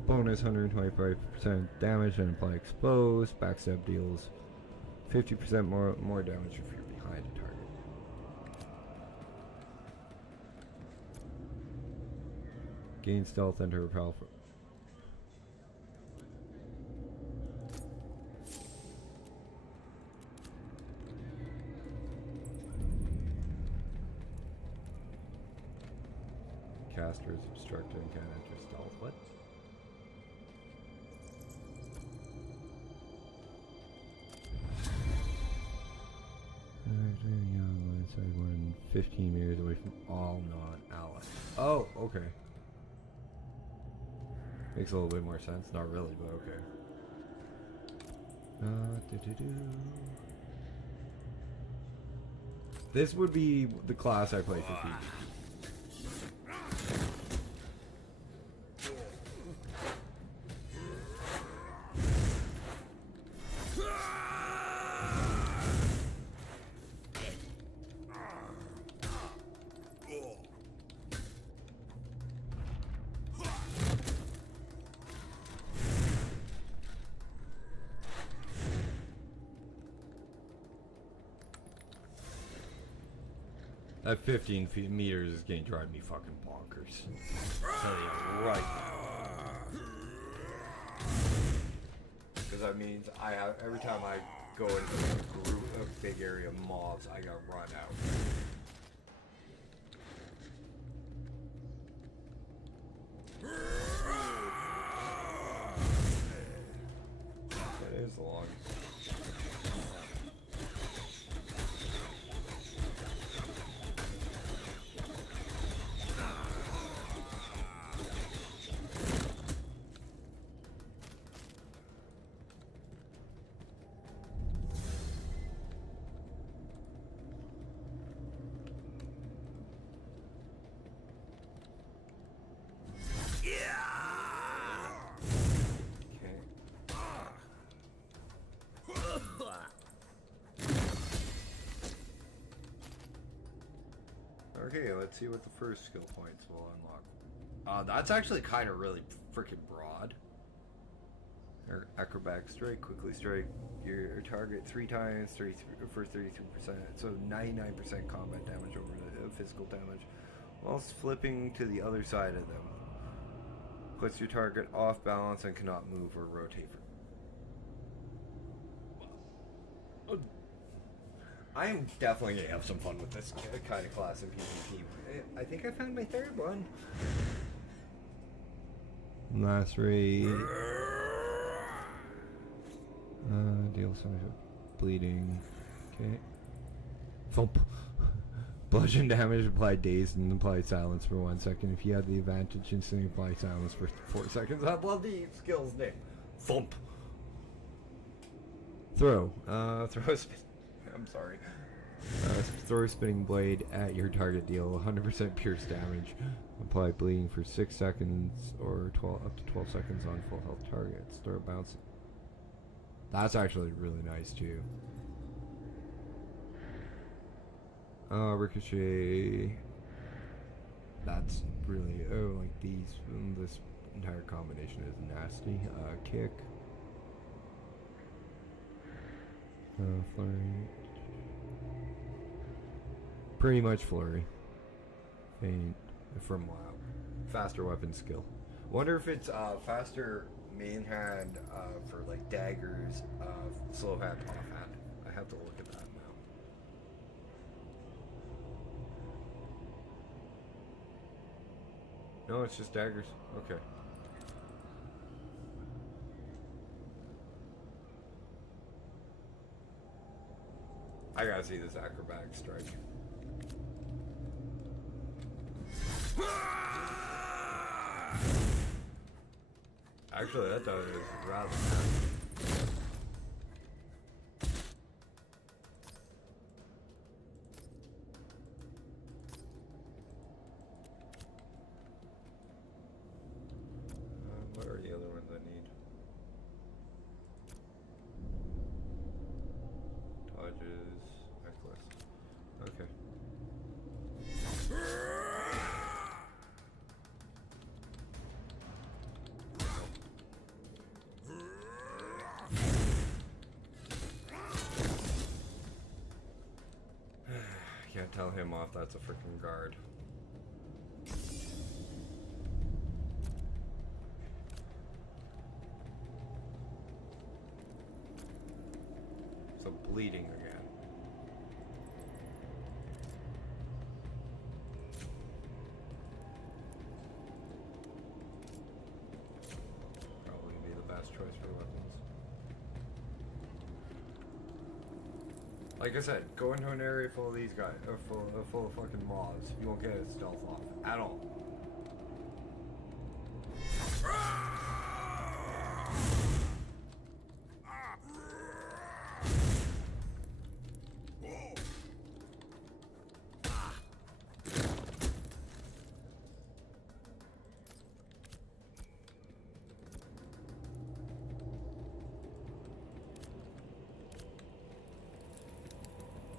bonus 125% damage and apply expose. Backstab deals 50% more damage if you're behind a target. Gain stealth, enter repel. Caster is obstructed and can't enter stealth. What? Side one 15 meters away from all non-allies. Oh, okay. Makes a little bit more sense. Not really, but okay. This would be the class I play for PvP. That 15 meters is going to drive me fucking bonkers. I'll tell you right now. Because that means every time I go into a group of big area mobs, I gotta run out. That is the longest. Okay, let's see what the first skill points will unlock. That's actually kind of really freaking broad. Acrobatic strike, quickly strike your target 3 times for 33%, so 99% combat damage over the physical damage, whilst flipping to the other side of them. Puts your target off balance and cannot move or rotate. I am definitely gonna have some fun with this kind of class in PvP. I think I found my third one. Last raid. Deal some bleeding. Okay. Thump. Bludgeon damage, apply dazed and apply silence for 1 second. If you have the advantage, instantly apply silence for 4 seconds. I love the skill's name. Thump. Throw. Throw. I'm sorry. Throw a spinning blade at your target. Deal 100% pierce damage. Apply bleeding for 6 seconds or up to 12 seconds on full health targets. Start bouncing. That's actually really nice too. Ricochet. That's really like these. This entire combination is nasty. Kick. Flurry. Pretty much flurry. Feint from WoW. Faster weapon skill. Wonder if it's faster main hand for like daggers, slow hand, off hand. I have to look at that now. No, it's just daggers. Okay. I gotta see this acrobatic strike. Actually, that does rather nice. What are the other ones I need? Dodges, necklace. Okay. Can't tell him off, that's a freaking guard. So bleeding again. Probably be the best choice for weapons. Like I said, go into an area full of these guys, or full of fucking mobs. You won't get a stealth off at all.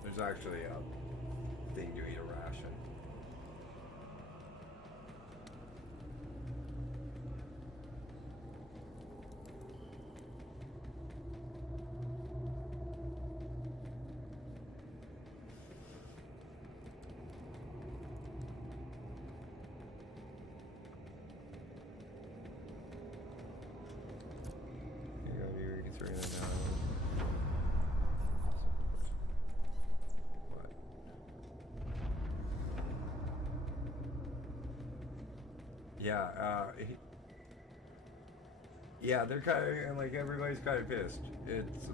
There's actually a thing to eat a ration. You gotta be reconsidering that now. Yeah, yeah, they're kind of, like, everybody's kind of pissed.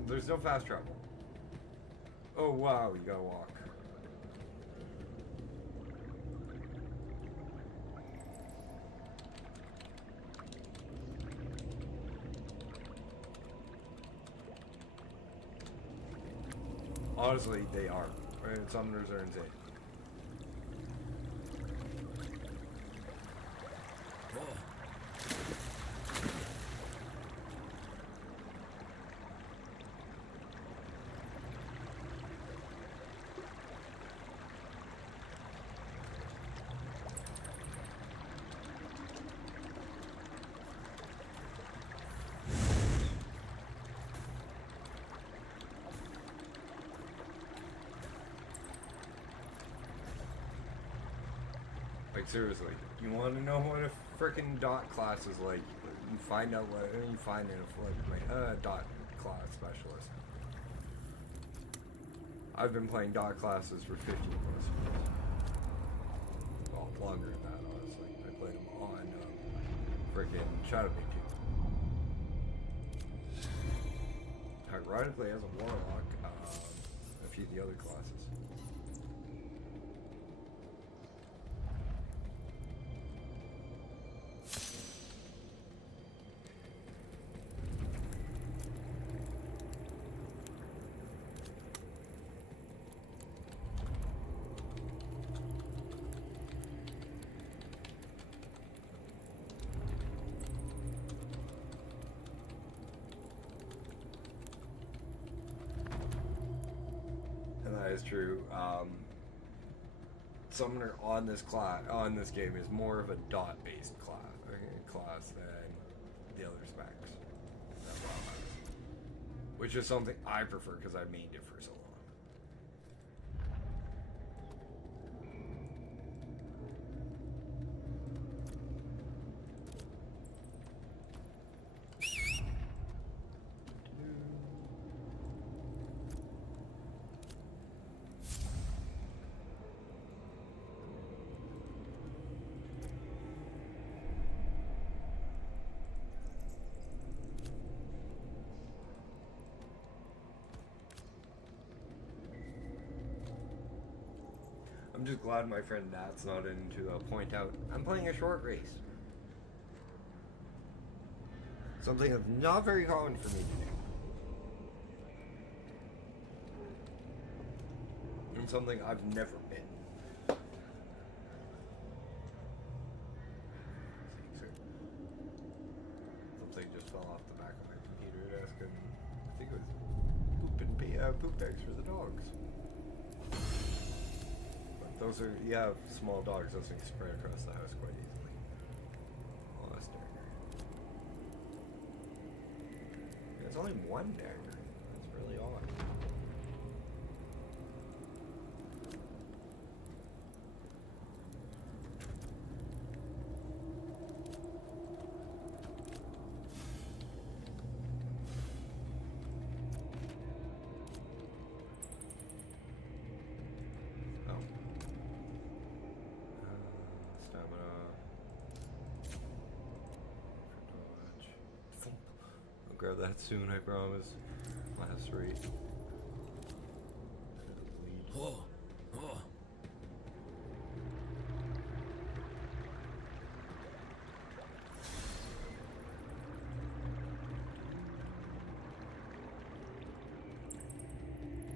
There's no fast travel. Oh, wow, you gotta walk. Honestly, they are. Right? Summoners are insane. Like seriously, you want to know what a freaking dot class is like? You find out what you find in a dot class specialist. I've been playing dot classes for 15 plus years. Well, longer than that, honestly. I played them on freaking Shadow Big 2. Ironically, as a warlock, a few of the other classes. Is true. Summoner on this game is more of a dot-based class than the other specs, which is something I prefer because I've mained it for so long. I'm just glad my friend Nat's not in to point out I'm playing a short race. Something that's not very common for me to do. And something I've never been. Something just fell off the back of my computer desk and I think it was poop bags for the dogs. Those are, you have small dogs, those things spread across the house quite easily. Oh, that's dagger. It's only one dagger. That's really odd. Grab that soon, I promise. Last rate. Oh, oh.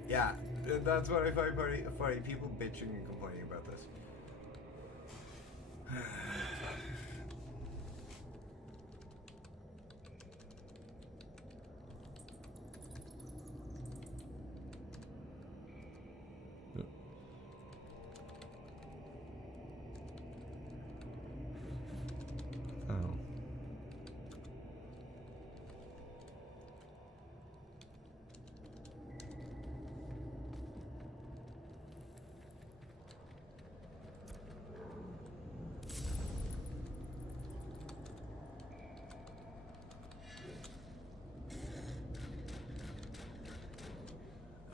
Yeah, that's what I find funny. People bitching and complaining about this.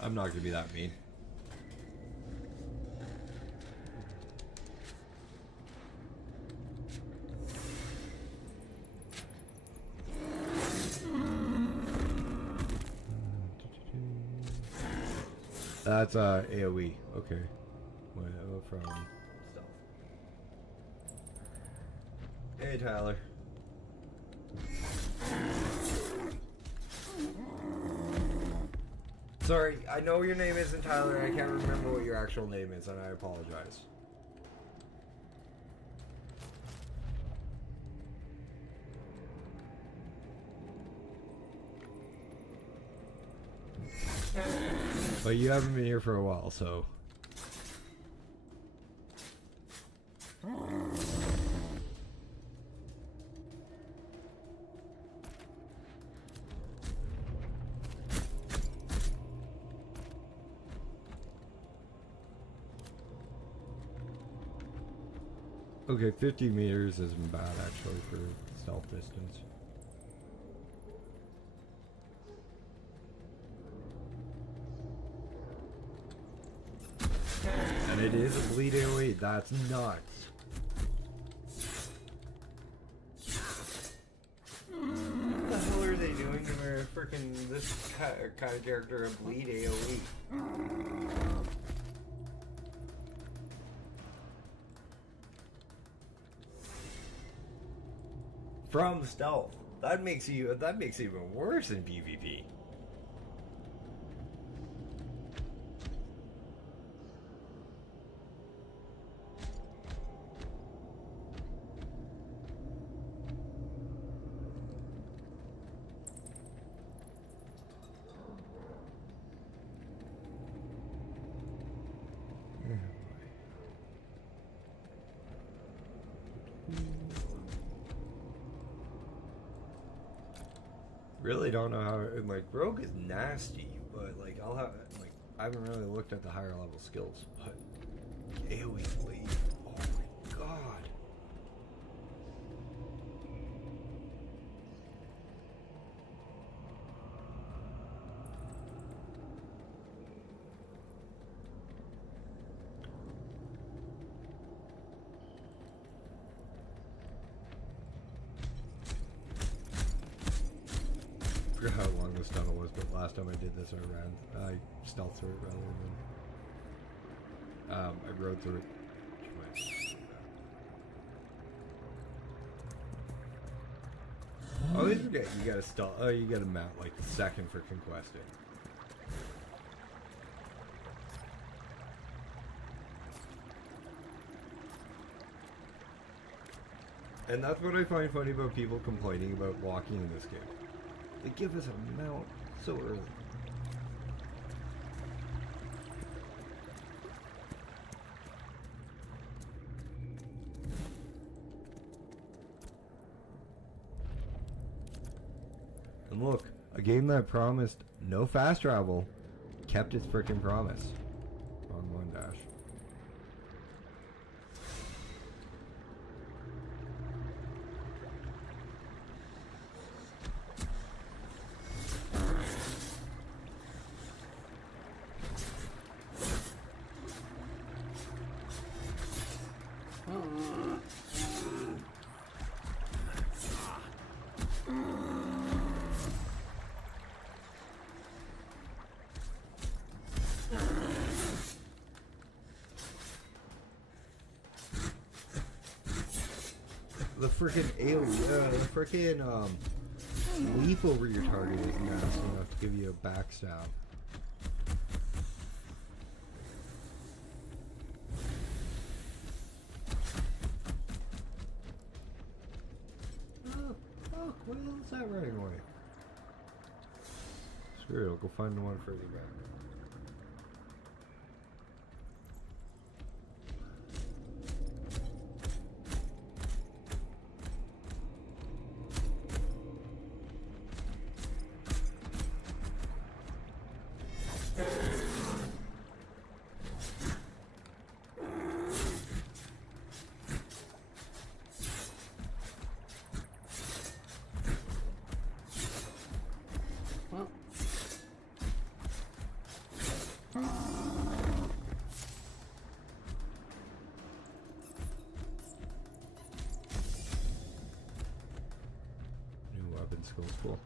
I'm not gonna be that mean. That's AoE. Okay. From stealth. Hey Tyler. Sorry, I know your name isn't Tyler, and I can't remember what your actual name is, and I apologize. But you haven't been here for a while, so... Okay, 50 meters isn't bad actually for stealth distance. And it is a bleed AoE, that's nuts. What the hell are they doing to their freaking this kind of character a bleed AoE? From stealth. That makes it even worse in PvP. Really don't know how. Like, Rogue is nasty, but like I haven't really looked at the higher level skills, but AoE bleed. Oh my god. I forgot how long this tunnel was, but last time I did this, I stealthed through it rather than I rode through it. I always forget you gotta stealth. Oh, you gotta mount like the second for conquesting. And that's what I find funny about people complaining about walking in this game. They give us a mount so early. And look, a game that promised no fast travel kept its frickin' promise. On one dash. The frickin' AoE, the frickin' leap over your target is nasty enough to give you a backstab. Oh, fuck, what the hell is that running away? Screw it, I'll go find the one further back. Skills cool.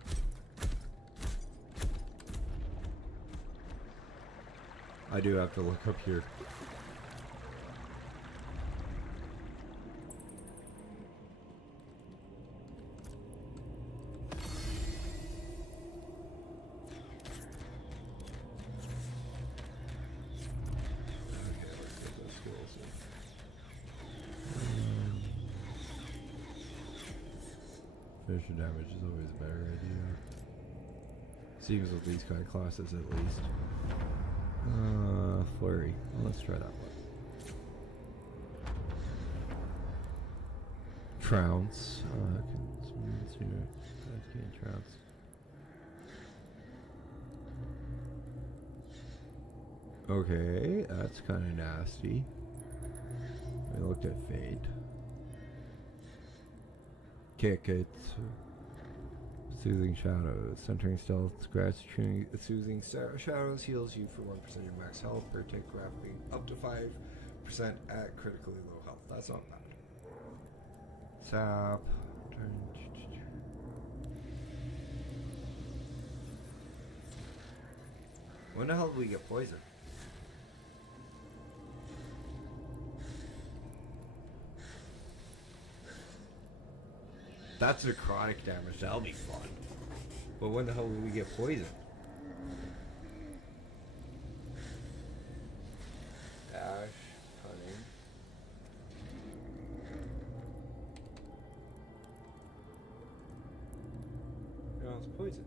I do have to look up here. Finisher damage is always a better idea. Seems with these kind of classes at least. Flurry. Well, let's try that one. Trounce. Trounce. Okay, that's kind of nasty. I looked at Fate. kick it. Soothing shadows. Centering stealth. Scratch. Soothing shadows heals you for 1% of your max health per take, grappling up to 5% at critically low health. That's not bad. Sap. When the hell did we get poisoned? That's necrotic damage. That'll be fun. But when the hell did we get poisoned? Dash. Cunning. No, it's poison.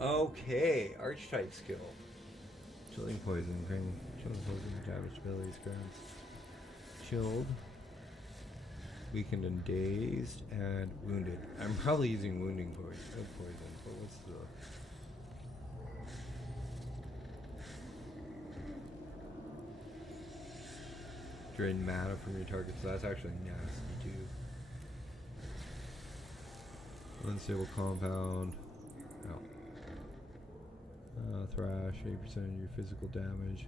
Okay, archetype skill. Chilling poison, chilling poison damage abilities grants. Chilled, weakened and dazed, and wounded. I'm probably using wounding poison, but what's the... Drain mana from your target, so that's actually nasty too. Unstable compound. No. Thrash, 8% of your physical damage.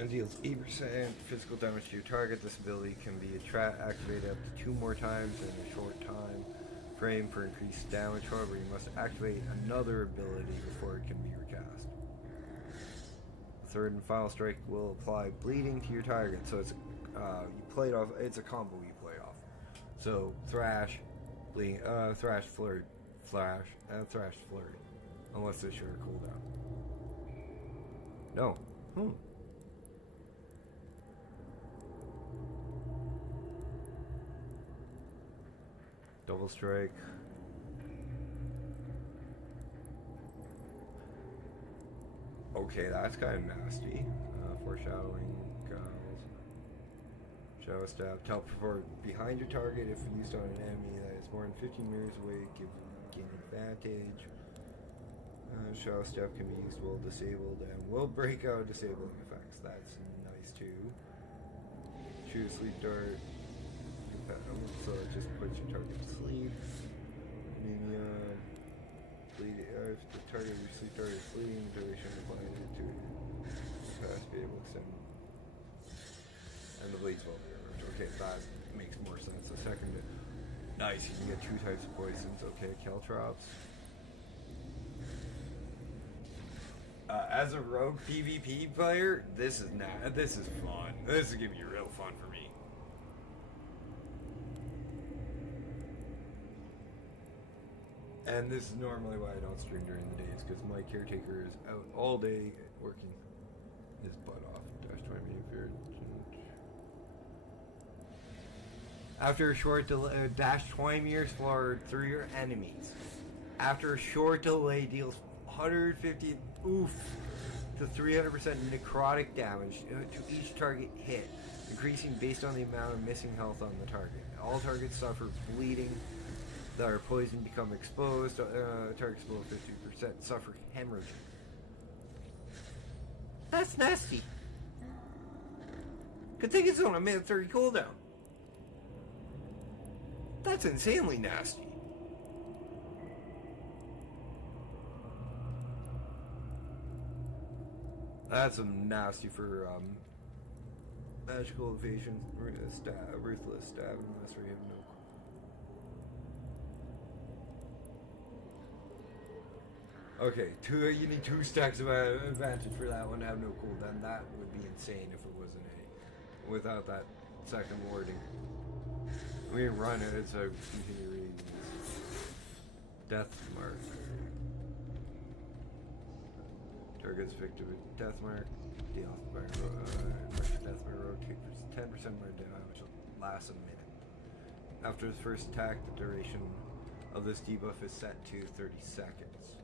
And deals 8% physical damage to your target. This ability can be activated up to 2 more times in a short time frame for increased damage. However, you must activate another ability before it can be recast. Third and final strike will apply bleeding to your target. So it's you play it off. It's a combo you play off. So thrash, bleeding, thrash, flurry, flash, and thrash, flurry. Unless they share a cooldown. No. Double strike. Okay, that's kind of nasty. Foreshadowing, gals. Shadow stab. Teleport behind your target if used on an enemy that is more than 15 meters away. Gain advantage. Shadow step can be used while disabled and will break out disabling effects. That's nice too. Shoot a sleep dart. So it just puts your target to sleep. Anemia. Bleed. If the target of your sleep dart is bleeding, duration applied to pass be able to extend. And the bleeds will be removed. Okay, that makes more sense. The second. Nice, you can get 2 types of poisons. Okay, Caltrops. As a rogue PvP player, this is fun. This is gonna be real fun for me. And this is normally why I don't stream during the days, because my caretaker is out all day working his butt off. Dash 20 if after a short delay, dash 20 meters forward through your enemies. After a short delay, deals 150 to 300% necrotic damage to each target hit, increasing based on the amount of missing health on the target. All targets suffer bleeding that are poisoned, become exposed. Targets below 50% suffer hemorrhaging. That's nasty. Good thing it's on a minute 30 cooldown. That's insanely nasty. That's some nasty for magical evasion, ruthless stab, unless we have no. Okay, you need 2 stacks of advantage for that one to have no cooldown. That would be insane if it wasn't without that second warding. We can run it, it's a continue reading. Death mark. Target's victim with death mark. Deal by death mark road takes 10% more damage, which lasts a minute. After the first attack, the duration of this debuff is set to 30 seconds.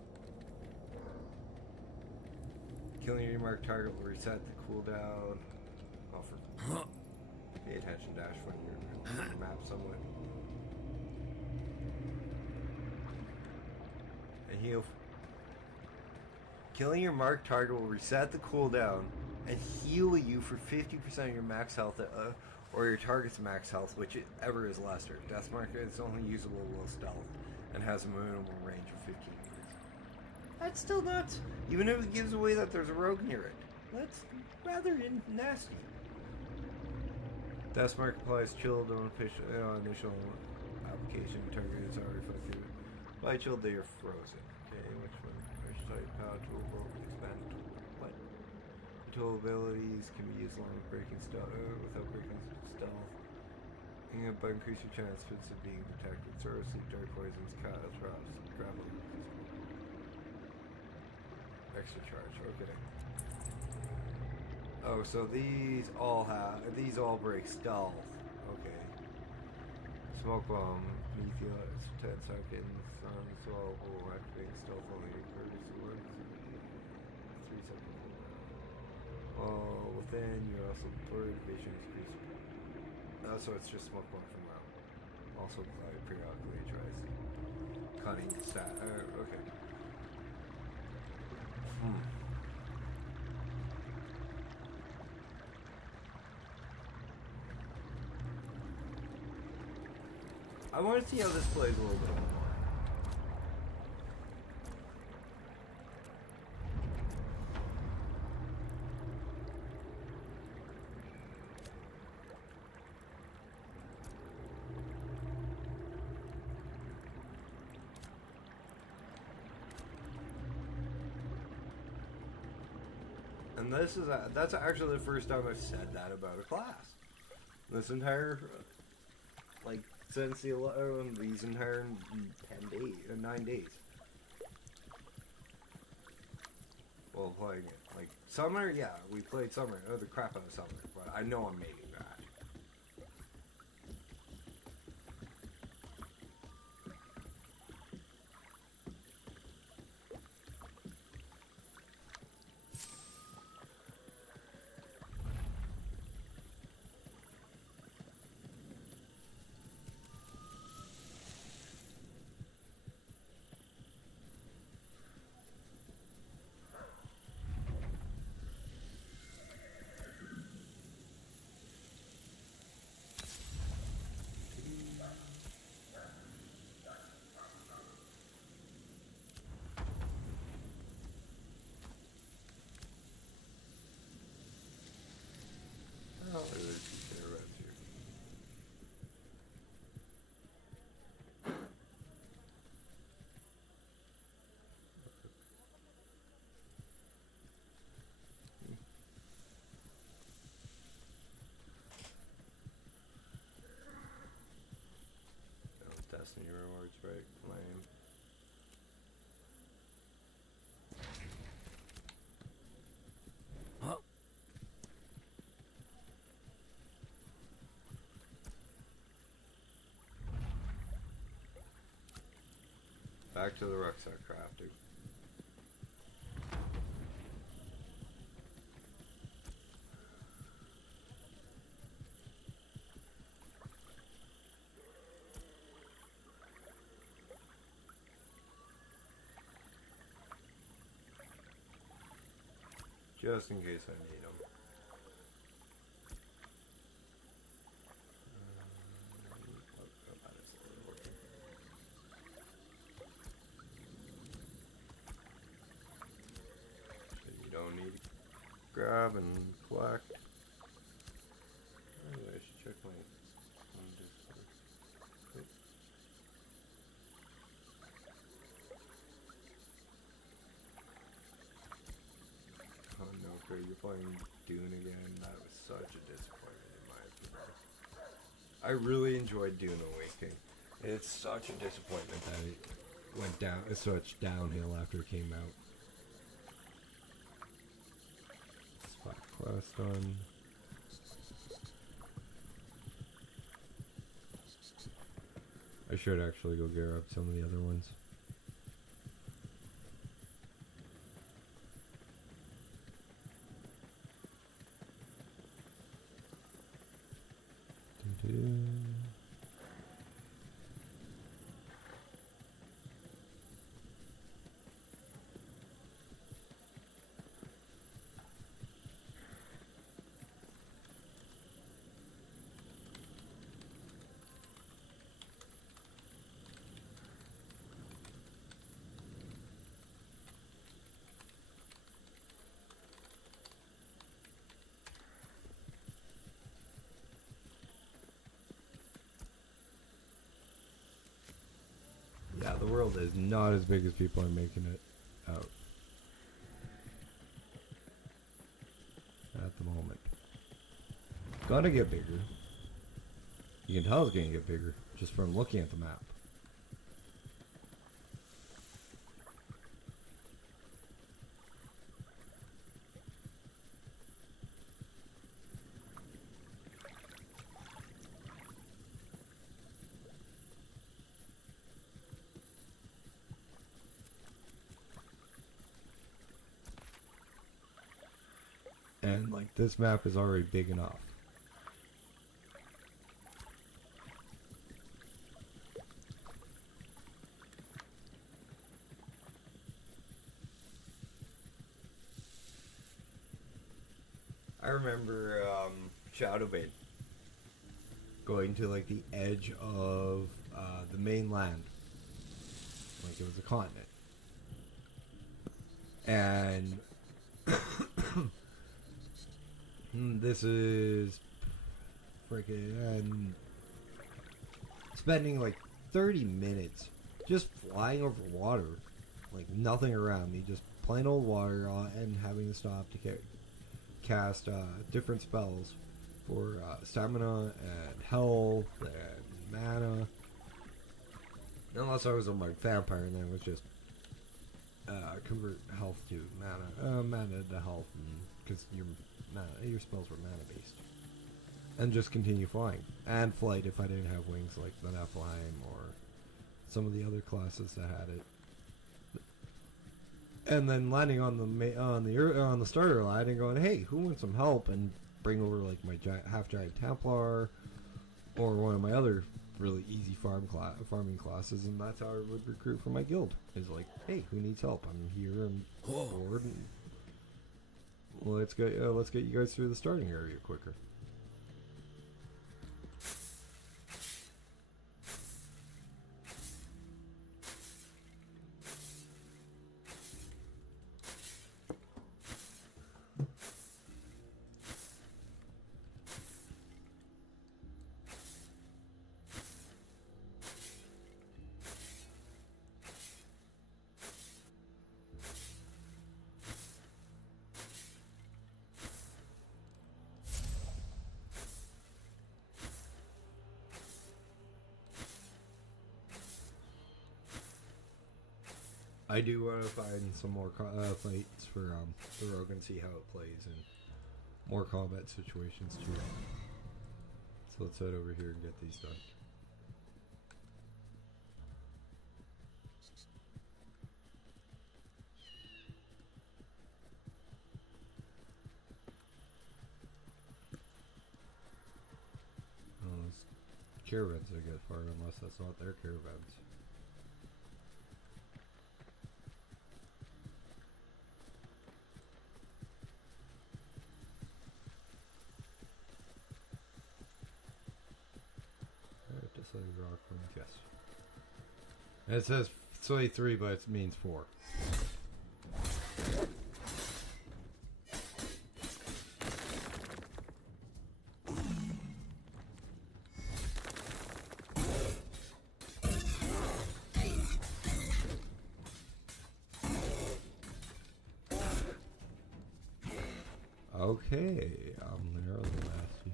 Killing your marked target will reset the cooldown. Pay attention, Dash, when you're on your map somewhat. And heal. Killing your marked target will reset the cooldown and heal you for 50% of your max health or your target's max health, whichever is lesser. Deathmark is only usable while stealth and has a minimum range of 15 meters. That's still nuts. Even if it gives away that there's a rogue near it. That's rather nasty. Deathmark applies chilled on initial application. Target is already affected by chilled, they are frozen. Okay, which type power tool will expand tool? What? Tool abilities can be used along with breaking stealth without breaking stealth. By increasing chances of being detected. Source, dark poisons, traps, gravel. Extra charge, okay. Oh, so these all break stealth. Okay. Smoke bomb, methyl, 10 seconds. Activating stealth only occurs once. 3 seconds. Within you're also blurred vision increase. So it's just smoke bomb from round. Also periodically tries cutting stat. Okay. I want to see how this plays a little bit more. And that's actually the first time I've said that about a class. This entire, since these entire 9 days. Well, playing it. Summer, yeah, we played Summer, the crap out of Summer, but I know I'm making that. Destiny rewards, right? Flame. Huh? Back to the rucksack crafting. Just in case I need them. So you don't need to grab and collect. Anyway, I should check my Discord. Oh no, Kurt, you're playing Dune again. That was such a disappointment in my opinion. I really enjoyed Dune Awakening. It's such a disappointment that it went down such downhill after it came out. Spot quest on. I should actually go gear up some of the other ones. The world is not as big as people are making it out at the moment. Gonna get bigger. You can tell it's gonna get bigger just from looking at the map. And like this map is already big enough. I remember Shadowbane going to like the edge of the mainland, like it was a continent, and this is freaking spending like 30 minutes just flying over water, like nothing around me, just plain old water, and having to stop to cast different spells for stamina and health and mana. Unless I was on like vampire, and then it was just convert health to mana, mana to health, because your spells were mana based, and just continue flying and flight if I didn't have wings like the Nephilim or some of the other classes that had it. And then landing on the starter line and going, hey, who wants some help? And bring over like my half giant Templar or one of my other really easy farming classes, and that's how I would recruit for my guild. Is like, hey, who needs help? I'm here and bored, and let's get you guys through the starting area quicker. I do want to find some more fights for the rogue and see how it plays and more combat situations too. So let's head over here and get these done. Oh, it's caravans I get far, unless that's not their caravans. Rock rooms, yes. And it says say 3, but it means 4. Okay, there was a nasty.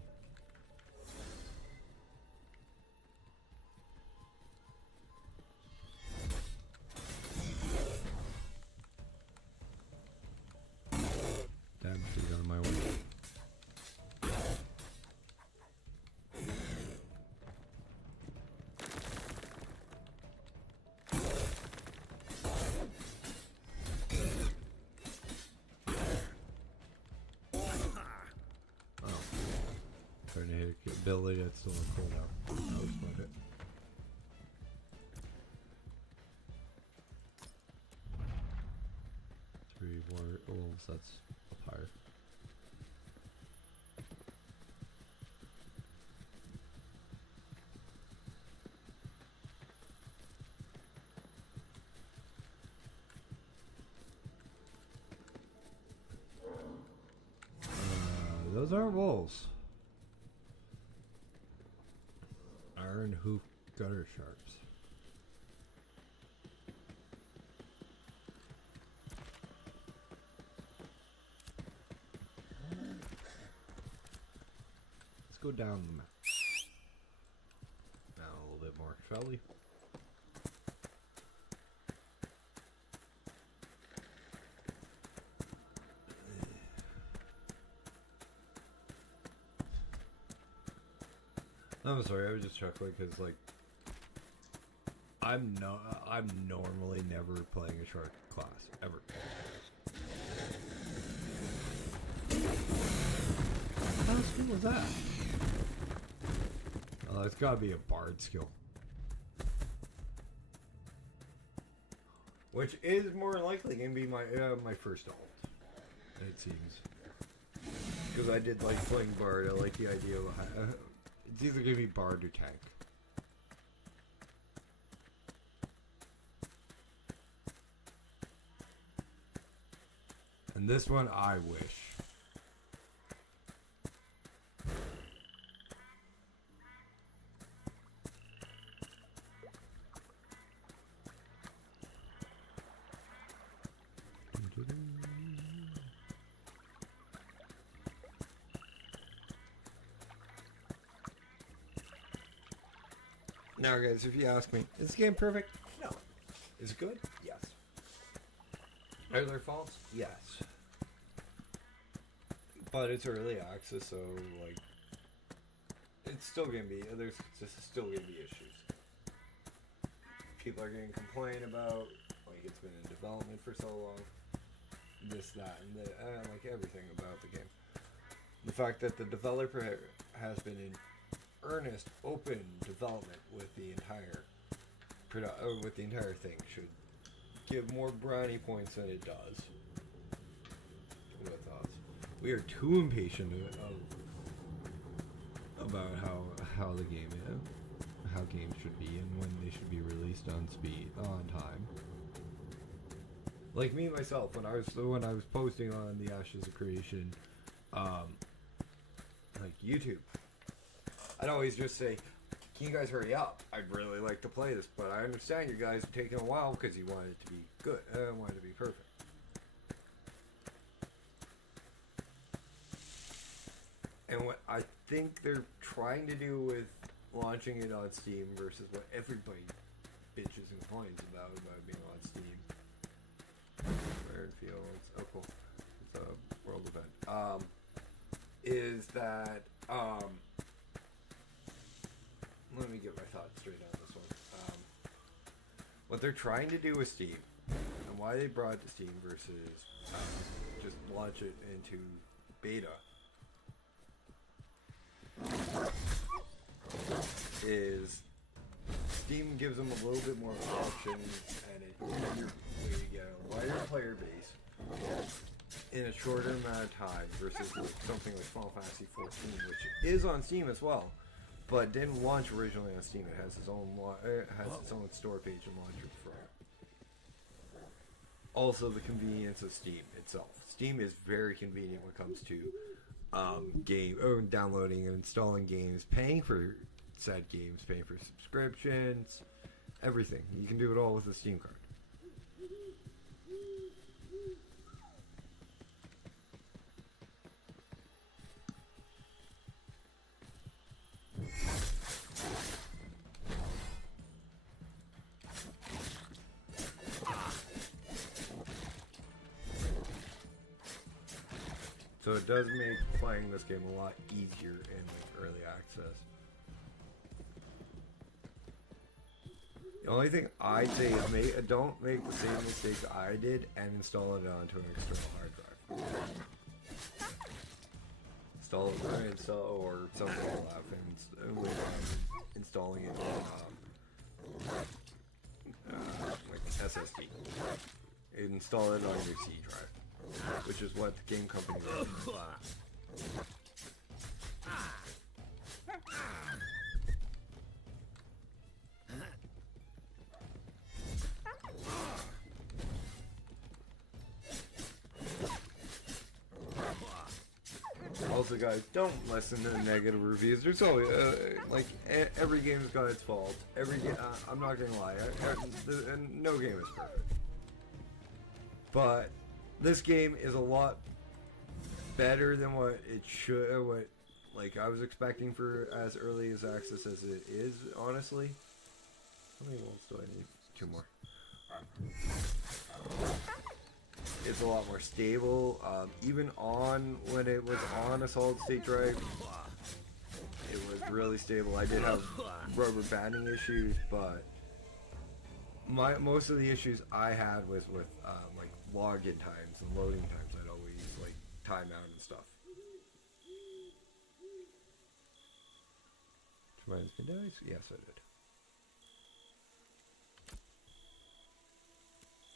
Damn, she's on my way. Trying to hit a ability that's still on cooldown. That was about it. Three more wolves, that's higher. Those aren't wolves. Iron hoof gutter sharps. go down the map. Now a little bit more, shall we? I'm sorry, I was just chuckling because, like, I'm normally never playing a shark class, ever. How skill was that? Oh, it's gotta be a bard skill. Which is more likely gonna be my my first ult, it seems. Because I did like playing bard, I like the idea of it's either gonna be bard or tank. And this one, I wish. Now, guys, if you ask me, is this game perfect? No. Is it good? Yes. Are there faults? Yes. But it's early access, so, like, it's still gonna be, there's just still gonna be issues. People are gonna complain about, like, it's been in development for so long, this, that, and like, everything about the game. The fact that the developer has been in earnest, open development with the entire thing should give more brownie points than it does. What thoughts? We are too impatient about how the game is, how games should be, and when they should be released on time. Like me myself, when I was posting on the Ashes of Creation, like YouTube, I'd always just say, can you guys hurry up? I'd really like to play this, but I understand you guys are taking a while because you want it to be good. I want it to be perfect. And what I think they're trying to do with launching it on Steam versus what everybody bitches and complains about being on Steam. Rare Fields. Oh, cool. It's a world event. Is that, let me get my thoughts straight on this one. What they're trying to do with Steam, and why they brought it to Steam versus just launch it into beta, is Steam gives them a little bit more options, and it you get a wider player base in a shorter amount of time versus something like Final Fantasy 14, which is on Steam as well, but didn't launch originally on Steam. It has its own store page and launcher for it. Also, the convenience of Steam itself. Steam is very convenient when it comes to downloading and installing games, paying for said games, paying for subscriptions, everything. You can do it all with a Steam card. So it does make playing this game a lot easier in early access. The only thing I'd say is don't make the same mistakes I did and install it onto an external hard drive. Or something like that, installing it on like SSD. Install it on your C drive, which is what the game company does. Also, guys, don't listen to negative reviews. There's always every game's got its faults. I'm not gonna lie, no game is perfect. But this game is a lot better than what it should, what like I was expecting for as early as access as it is, honestly. How many volts do I need? 2 more. It's a lot more stable. Even on when it was on a solid state drive, it was really stable. I did have rubber banding issues, but most of the issues I had was with like login times and loading times. I'd always like time out and stuff. Reminds me, did I? Yes, I did.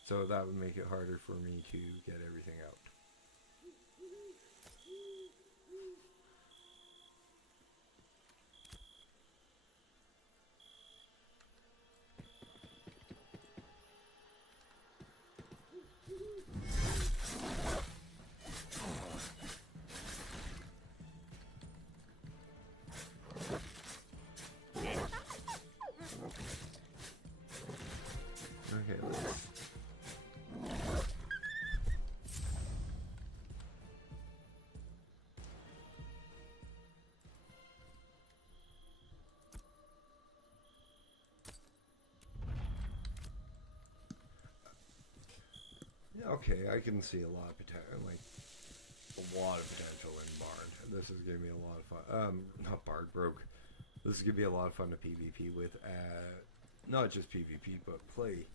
So that would make it harder for me to get everything out. Okay, let's... Okay, I can see a lot of potential, like a lot of potential in Bard. This is gonna be a lot of fun. Not Bard, Rogue. This is gonna be a lot of fun to PvP with. Not just PvP, but play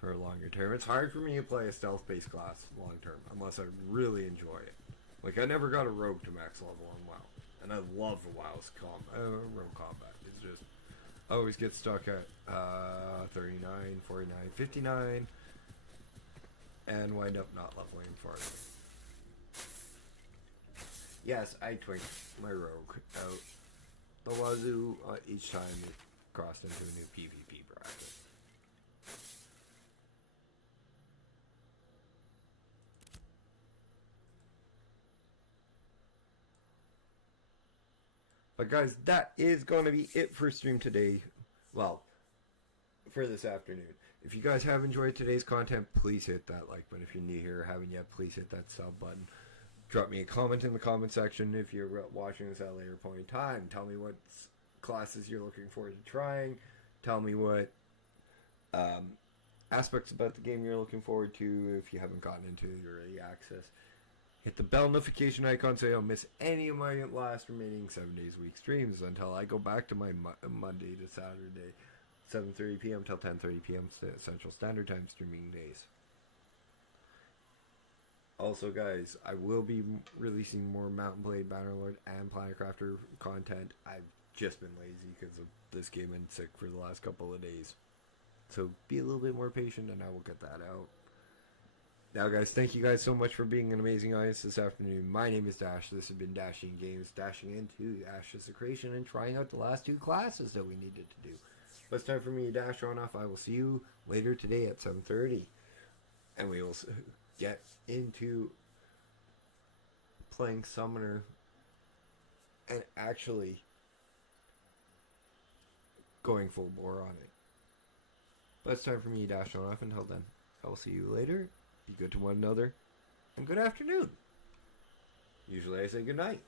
for a longer term. It's hard for me to play a stealth-based class long term unless I really enjoy it. Like I never got a Rogue to max level on WoW, and I love the WoW's Rogue combat. It's just I always get stuck at 39, 49, 59. And wind up not leveling farther. Yes, I twinked my rogue out the wazoo each time it crossed into a new PvP bracket. But guys, that is going to be it for stream today. Well, for this afternoon. If you guys have enjoyed today's content, please hit that like button. If you're new here or haven't yet, please hit that sub button. Drop me a comment in the comment section if you're watching this at a later point in time. Tell me what classes you're looking forward to trying. Tell me what aspects about the game you're looking forward to if you haven't gotten into your early access. Hit the bell notification icon so you don't miss any of my last remaining 7 days a week streams until I go back to my Monday to Saturday 7:30 p.m. till 10:30 p.m. Central Standard Time streaming days. Also, guys, I will be releasing more Mountain Blade, Bannerlord, and Planet Crafter content. I've just been lazy because of this game and sick for the last couple of days. So be a little bit more patient and I will get that out. Now, guys, thank you guys so much for being an amazing audience this afternoon. My name is Dash. This has been Dashing Games, dashing into Ash's Secretion and trying out the last 2 classes that we needed to do. But it's time for me to dash on off. I will see you later today at 7:30. And we will get into playing Summoner and actually going full bore on it. But it's time for me to dash on off. Until then, I will see you later. Be good to one another. And good afternoon. Usually I say good night.